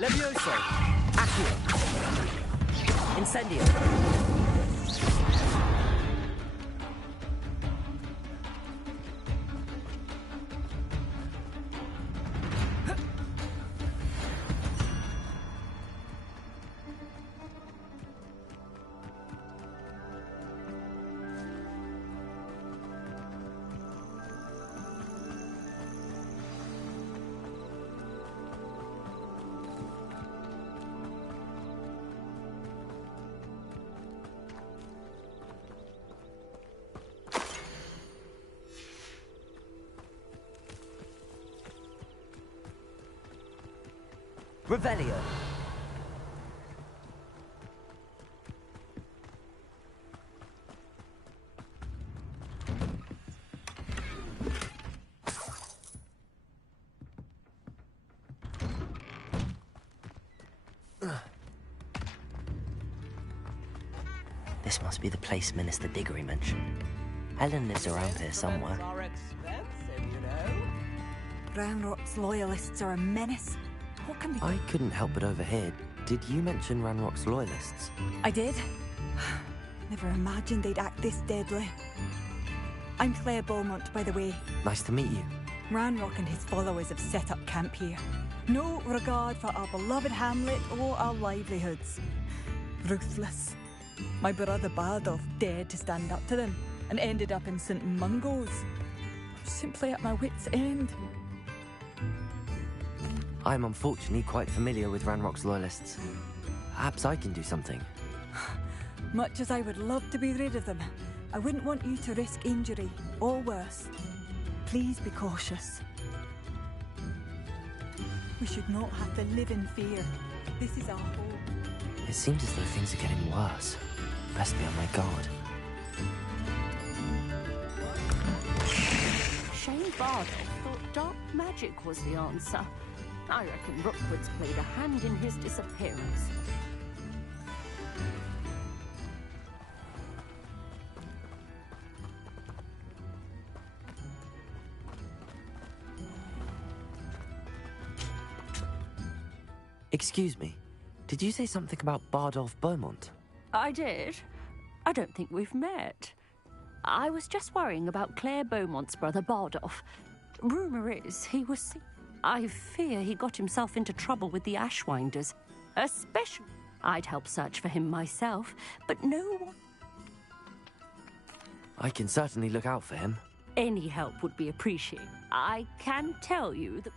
Levioso! Accio! Incendio! Revelio. This must be the place Minister Diggory mentioned. Helen lives around here somewhere. Ranrock's loyalists are a menace. What can be... I couldn't help but overhear. Did you mention Ranrock's loyalists? I did. Never imagined they'd act this deadly. I'm Claire Beaumont, by the way. Nice to meet you. Ranrock and his followers have set up camp here. No regard for our beloved hamlet or our livelihoods. Ruthless. My brother Bardolph dared to stand up to them and ended up in St. Mungo's. I'm simply at my wit's end. I'm unfortunately quite familiar with Ranrock's loyalists. Perhaps I can do something. Much as I would love to be rid of them, I wouldn't want you to risk injury, or worse. Please be cautious. We should not have to live in fear. This is our home. It seems as though things are getting worse. Best be on my guard. Shane Bardolph thought dark magic was the answer. I reckon Rookwood's played a hand in his disappearance. Excuse me, did you say something about Bardolph Beaumont? I did. I don't think we've met. I was just worrying about Claire Beaumont's brother Bardolph. Rumour is he was... I fear he got himself into trouble with the Ashwinders. Especially... I'd help search for him myself, but no one... I can certainly look out for him. Any help would be appreciated. I can tell you that...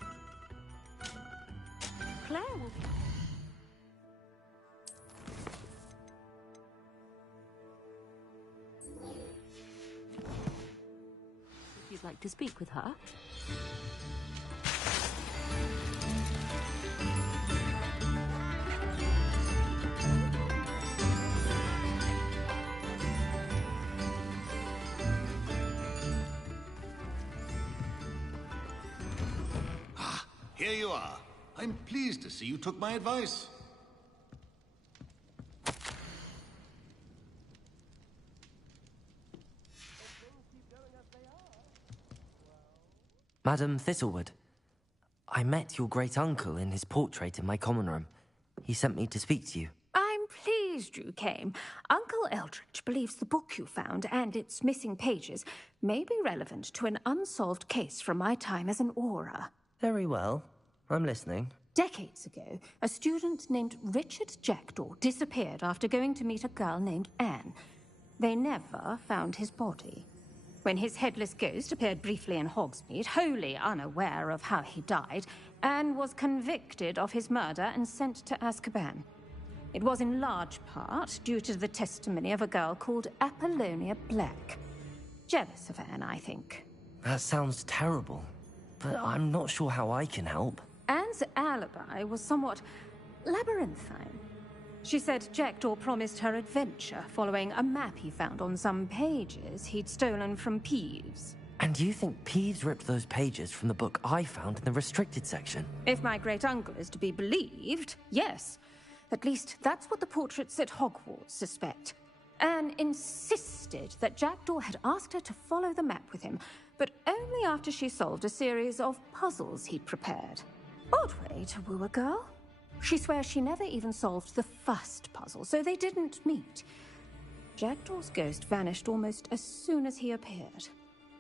Claire will be... If you'd like to speak with her... Here you are. I'm pleased to see you took my advice. Madam Thistlewood, I met your great-uncle in his portrait in my common room. He sent me to speak to you. I'm pleased you came. Uncle Eldritch believes the book you found and its missing pages may be relevant to an unsolved case from my time as an Auror. Very well. I'm listening. Decades ago, a student named Richard Jackdaw disappeared after going to meet a girl named Anne. They never found his body. When his headless ghost appeared briefly in Hogsmeade, wholly unaware of how he died, Anne was convicted of his murder and sent to Azkaban. It was in large part due to the testimony of a girl called Apollonia Black. Jealous of Anne, I think. That sounds terrible, but I'm not sure how I can help. Anne's alibi was somewhat labyrinthine. She said Jackdaw promised her adventure following a map he found on some pages he'd stolen from Peeves. And you think Peeves ripped those pages from the book I found in the restricted section? If my great-uncle is to be believed, yes. At least that's what the portraits at Hogwarts suspect. Anne insisted that Jackdaw had asked her to follow the map with him, but only after she solved a series of puzzles he'd prepared. Odd way to woo a girl. She swears she never even solved the first puzzle, so they didn't meet. Jackdaw's ghost vanished almost as soon as he appeared.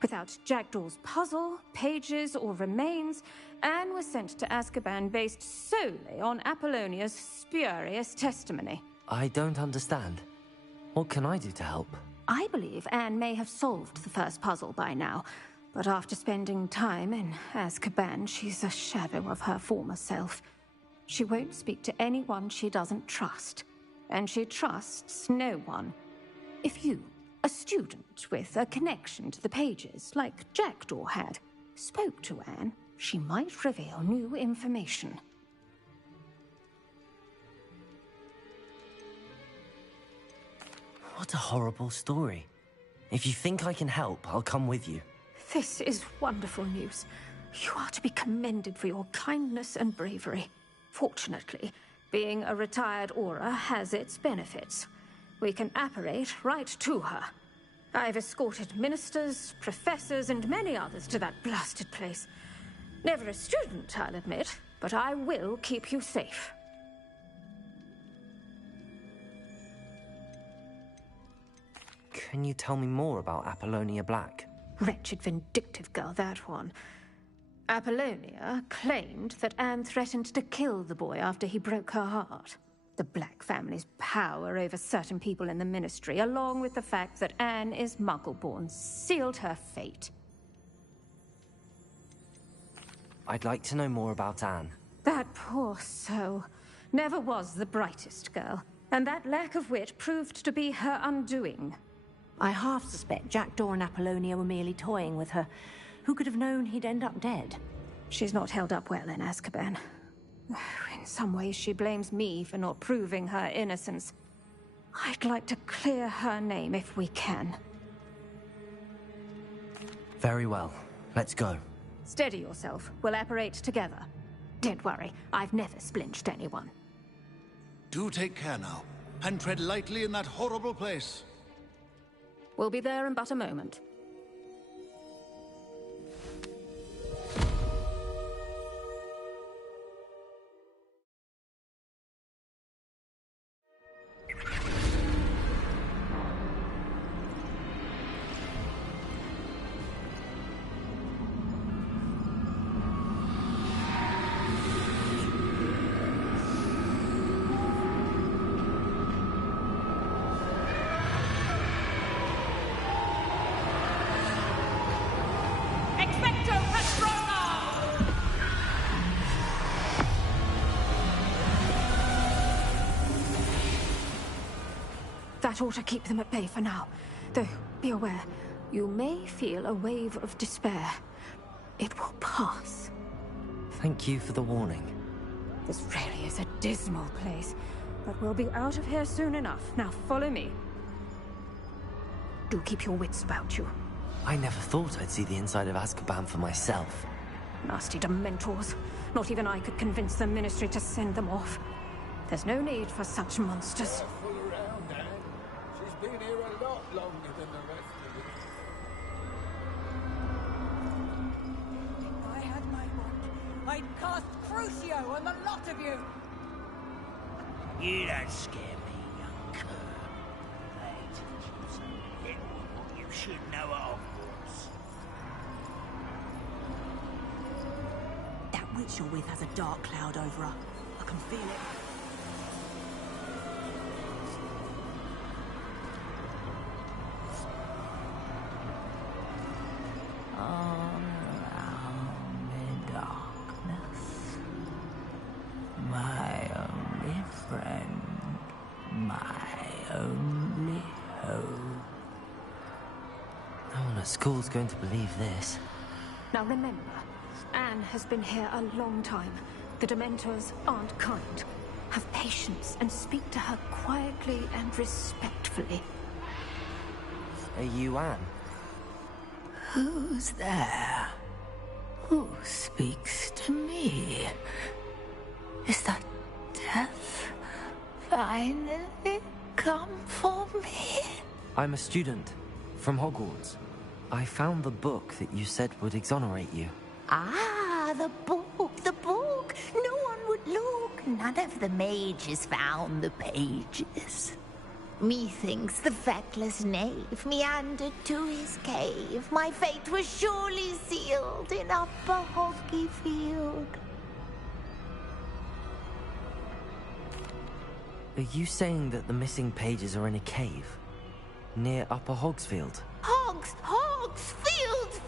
Without Jackdaw's puzzle, pages, or remains, Anne was sent to Azkaban based solely on Apollonia's spurious testimony. I don't understand. What can I do to help? I believe Anne may have solved the first puzzle by now, but after spending time in Azkaban, she's a shadow of her former self. She won't speak to anyone she doesn't trust, and she trusts no one. If you, a student with a connection to the pages, like Jackdaw had, spoke to Anne, she might reveal new information. What a horrible story. If you think I can help, I'll come with you. This is wonderful news. You are to be commended for your kindness and bravery. Fortunately, being a retired Auror has its benefits. We can apparate right to her. I've escorted ministers, professors, and many others to that blasted place. Never a student, I'll admit, but I will keep you safe. Can you tell me more about Apollonia Black? Wretched, vindictive girl, that one. Apollonia claimed that Anne threatened to kill the boy after he broke her heart. The Black family's power over certain people in the Ministry, along with the fact that Anne is Muggle-born, sealed her fate. I'd like to know more about Anne. That poor soul never was the brightest girl, and that lack of wit proved to be her undoing. I half suspect Jackdaw and Apollonia were merely toying with her. Who could have known he'd end up dead? She's not held up well in Azkaban. In some ways, she blames me for not proving her innocence. I'd like to clear her name if we can. Very well. Let's go. Steady yourself. We'll apparate together. Don't worry, I've never splinched anyone. Do take care now, and tread lightly in that horrible place. We'll be there in but a moment. That ought to keep them at bay for now. Though, be aware, you may feel a wave of despair. It will pass. Thank you for the warning. This really is a dismal place, but we'll be out of here soon enough. Now follow me. Do keep your wits about you. I never thought I'd see the inside of Azkaban for myself. Nasty Dementors. Not even I could convince the Ministry to send them off. There's no need for such monsters. Careful around, Anne. She's been here a lot longer than the rest of us. If I had my wand, I'd cast Crucio on the lot of you! You don't scare me, young cur. They teach you so little what you should know at Hogwarts. That witch you're with has a dark cloud over her. I can feel it. All around me darkness. My only friend. My only hope. No one at school's going to believe this. Now remember, Anne has been here a long time. The Dementors aren't kind. Have patience and speak to her quietly and respectfully. Are you Anne? Who's there? Who speaks to me? Is that death finally come for me? I'm a student from Hogwarts. I found the book that you said would exonerate you. Ah, the book, the book. No one would look. None of the mages found the pages. Methinks the feckless knave meandered to his cave. My fate was surely sealed in Upper Hoggyfield. Are you saying that the missing pages are in a cave? Near Upper Hogsfield? Hogsfield,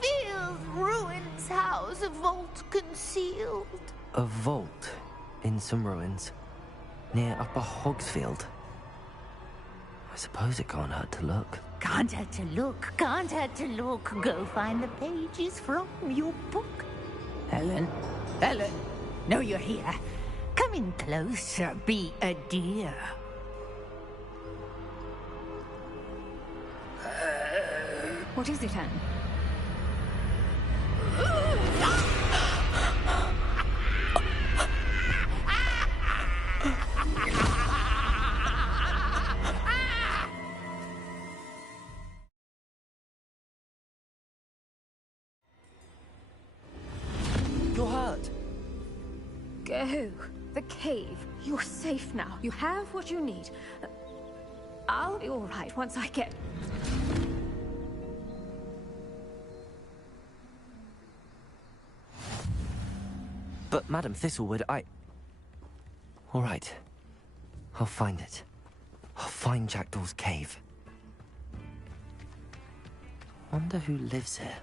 ruins house, a vault concealed. A vault in some ruins? Near Upper Hogsfield? I suppose it can't hurt to look. Can't hurt to look, can't hurt to look. Go find the pages from your book. Helen, know you're here. Come in closer, be a dear. What is it, Anne? You're hurt. Go. The cave. You're safe now. You have what you need. I'll be all right once I get... But, Madam Thistlewood, all right. I'll find it. I'll find Jackdaw's cave. Wonder who lives here.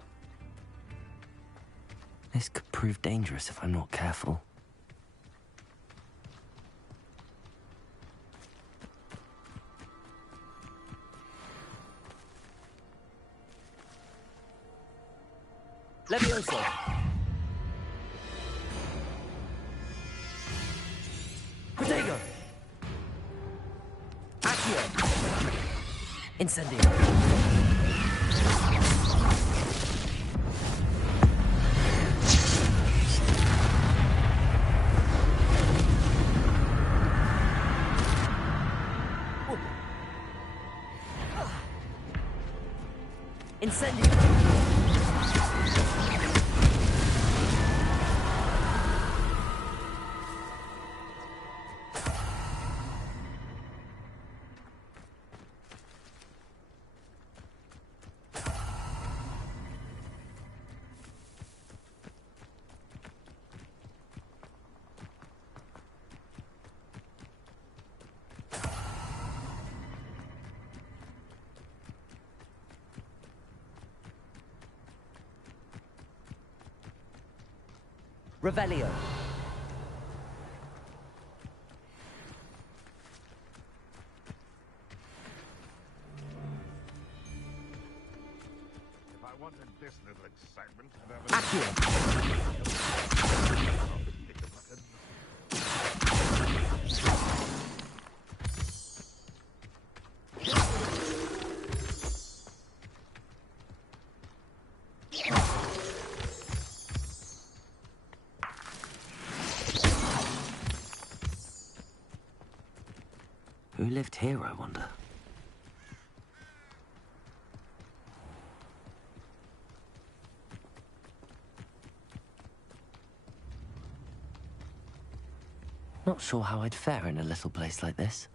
This could prove dangerous if I'm not careful. Levioso! Protego! Accio! Incendio! Incendio! Revelio. If I wanted this little excitement, I'd have Who lived here, I wonder? Not sure how I'd fare in a little place like this.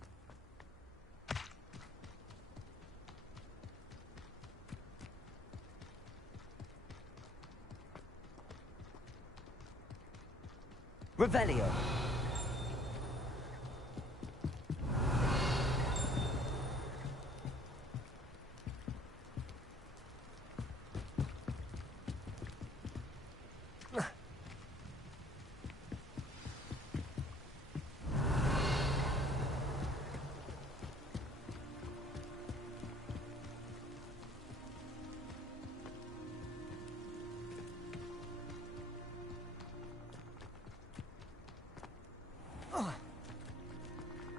Revelio.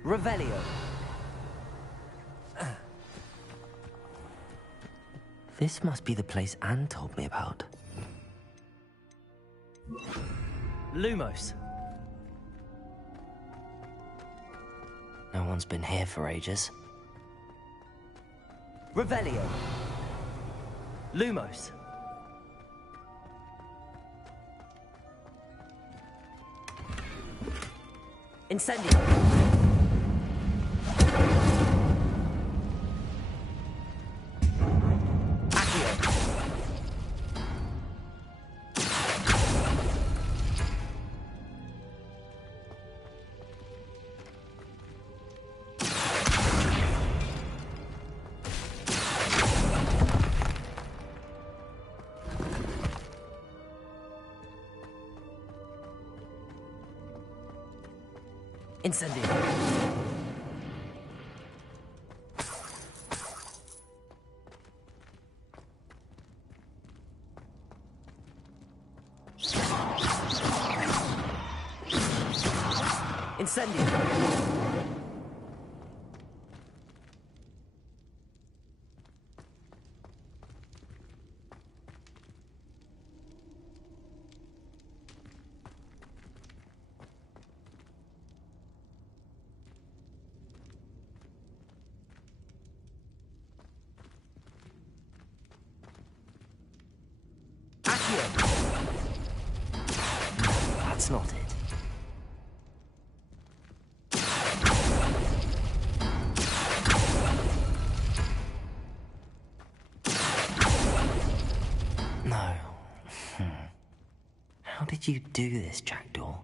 Revelio. This must be the place Anne told me about. Lumos. No one's been here for ages. Revelio. Lumos. Incendio. Incendio. Incendio. That's not it. No. How did you do this, Jackdaw?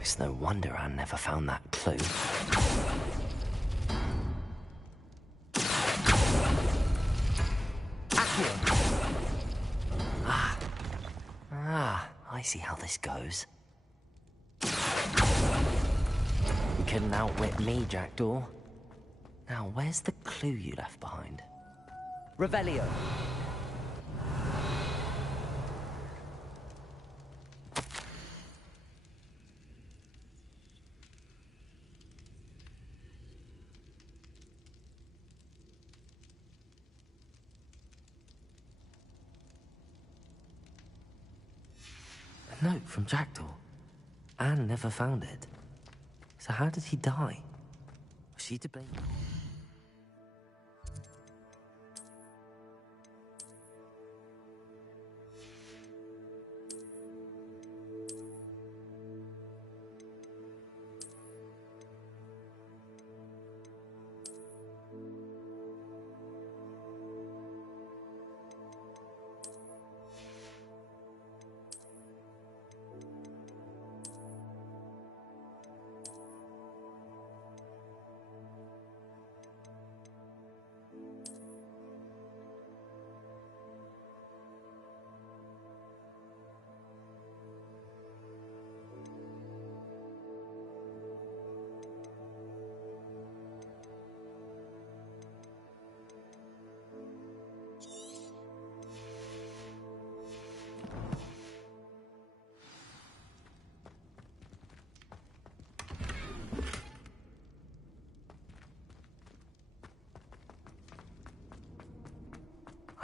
It's no wonder Anne never found that clue. I see how this goes. You couldn't outwit me, Jackdaw. Now, where's the clue you left behind? Revelio. A note from Jackdaw. Anne never found it. So how did he die? Was she to blame?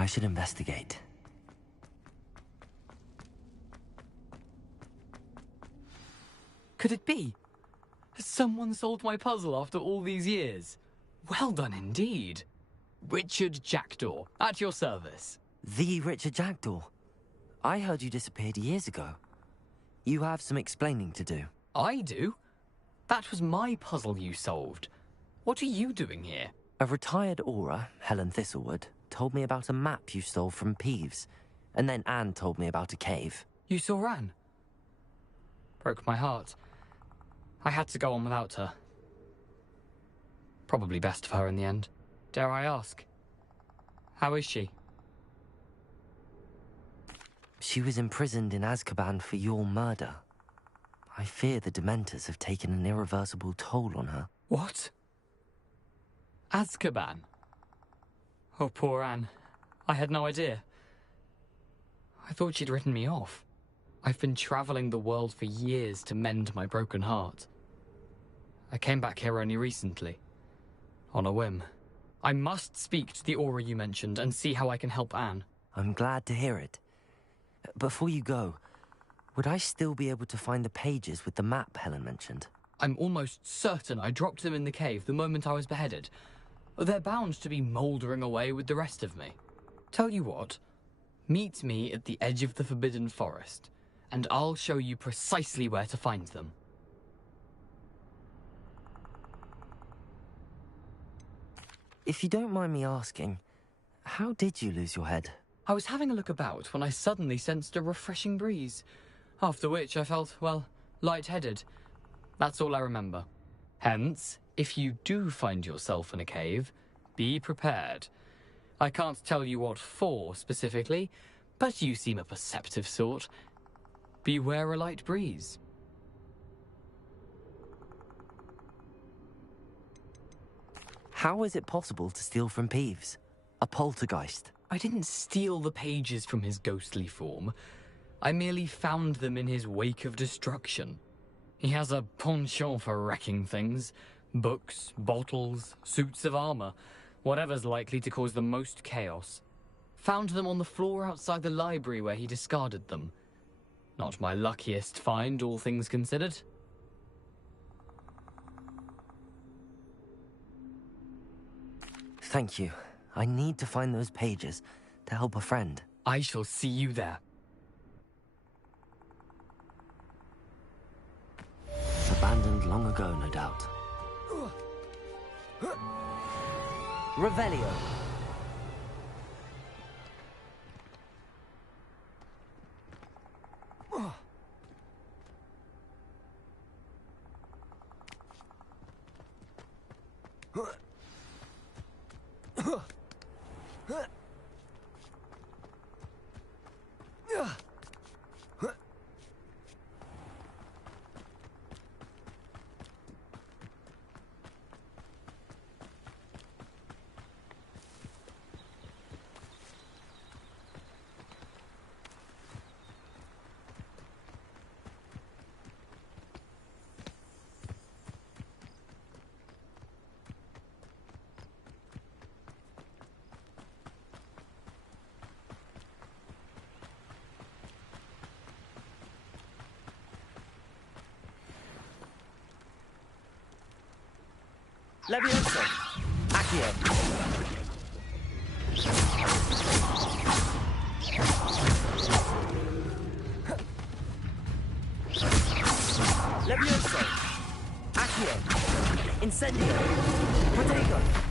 I should investigate. Could it be? Has someone solved my puzzle after all these years? Well done indeed. Richard Jackdaw, at your service. The Richard Jackdaw? I heard you disappeared years ago. You have some explaining to do. I do? That was my puzzle you solved. What are you doing here? A retired aura, Helen Thistlewood, told me about a map you stole from Peeves, and then Anne told me about a cave. You saw Anne? Broke my heart. I had to go on without her. Probably best for her in the end. Dare I ask? How is she? She was imprisoned in Azkaban for your murder. I fear the Dementors have taken an irreversible toll on her. What? Azkaban? Oh, poor Anne. I had no idea. I thought she'd written me off. I've been traveling the world for years to mend my broken heart. I came back here only recently. On a whim. I must speak to the aura you mentioned and see how I can help Anne. I'm glad to hear it. Before you go, would I still be able to find the pages with the map Helen mentioned? I'm almost certain I dropped them in the cave the moment I was beheaded. They're bound to be mouldering away with the rest of me. Tell you what, meet me at the edge of the Forbidden Forest, and I'll show you precisely where to find them. If you don't mind me asking, how did you lose your head? I was having a look about when I suddenly sensed a refreshing breeze, after which I felt, well, lightheaded. That's all I remember. Hence, if you do find yourself in a cave, be prepared. I can't tell you what for specifically, but you seem a perceptive sort. Beware a light breeze. How is it possible to steal from Peeves? A poltergeist? I didn't steal the pages from his ghostly form. I merely found them in his wake of destruction. He has a penchant for wrecking things. Books, bottles, suits of armor, whatever's likely to cause the most chaos. Found them on the floor outside the library where he discarded them. Not my luckiest find, all things considered. Thank you. I need to find those pages to help a friend. I shall see you there. Abandoned long ago, no doubt. Revelio. Levioso. Accio. Levioso. Accio. Incendio. Protego.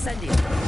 Incendio.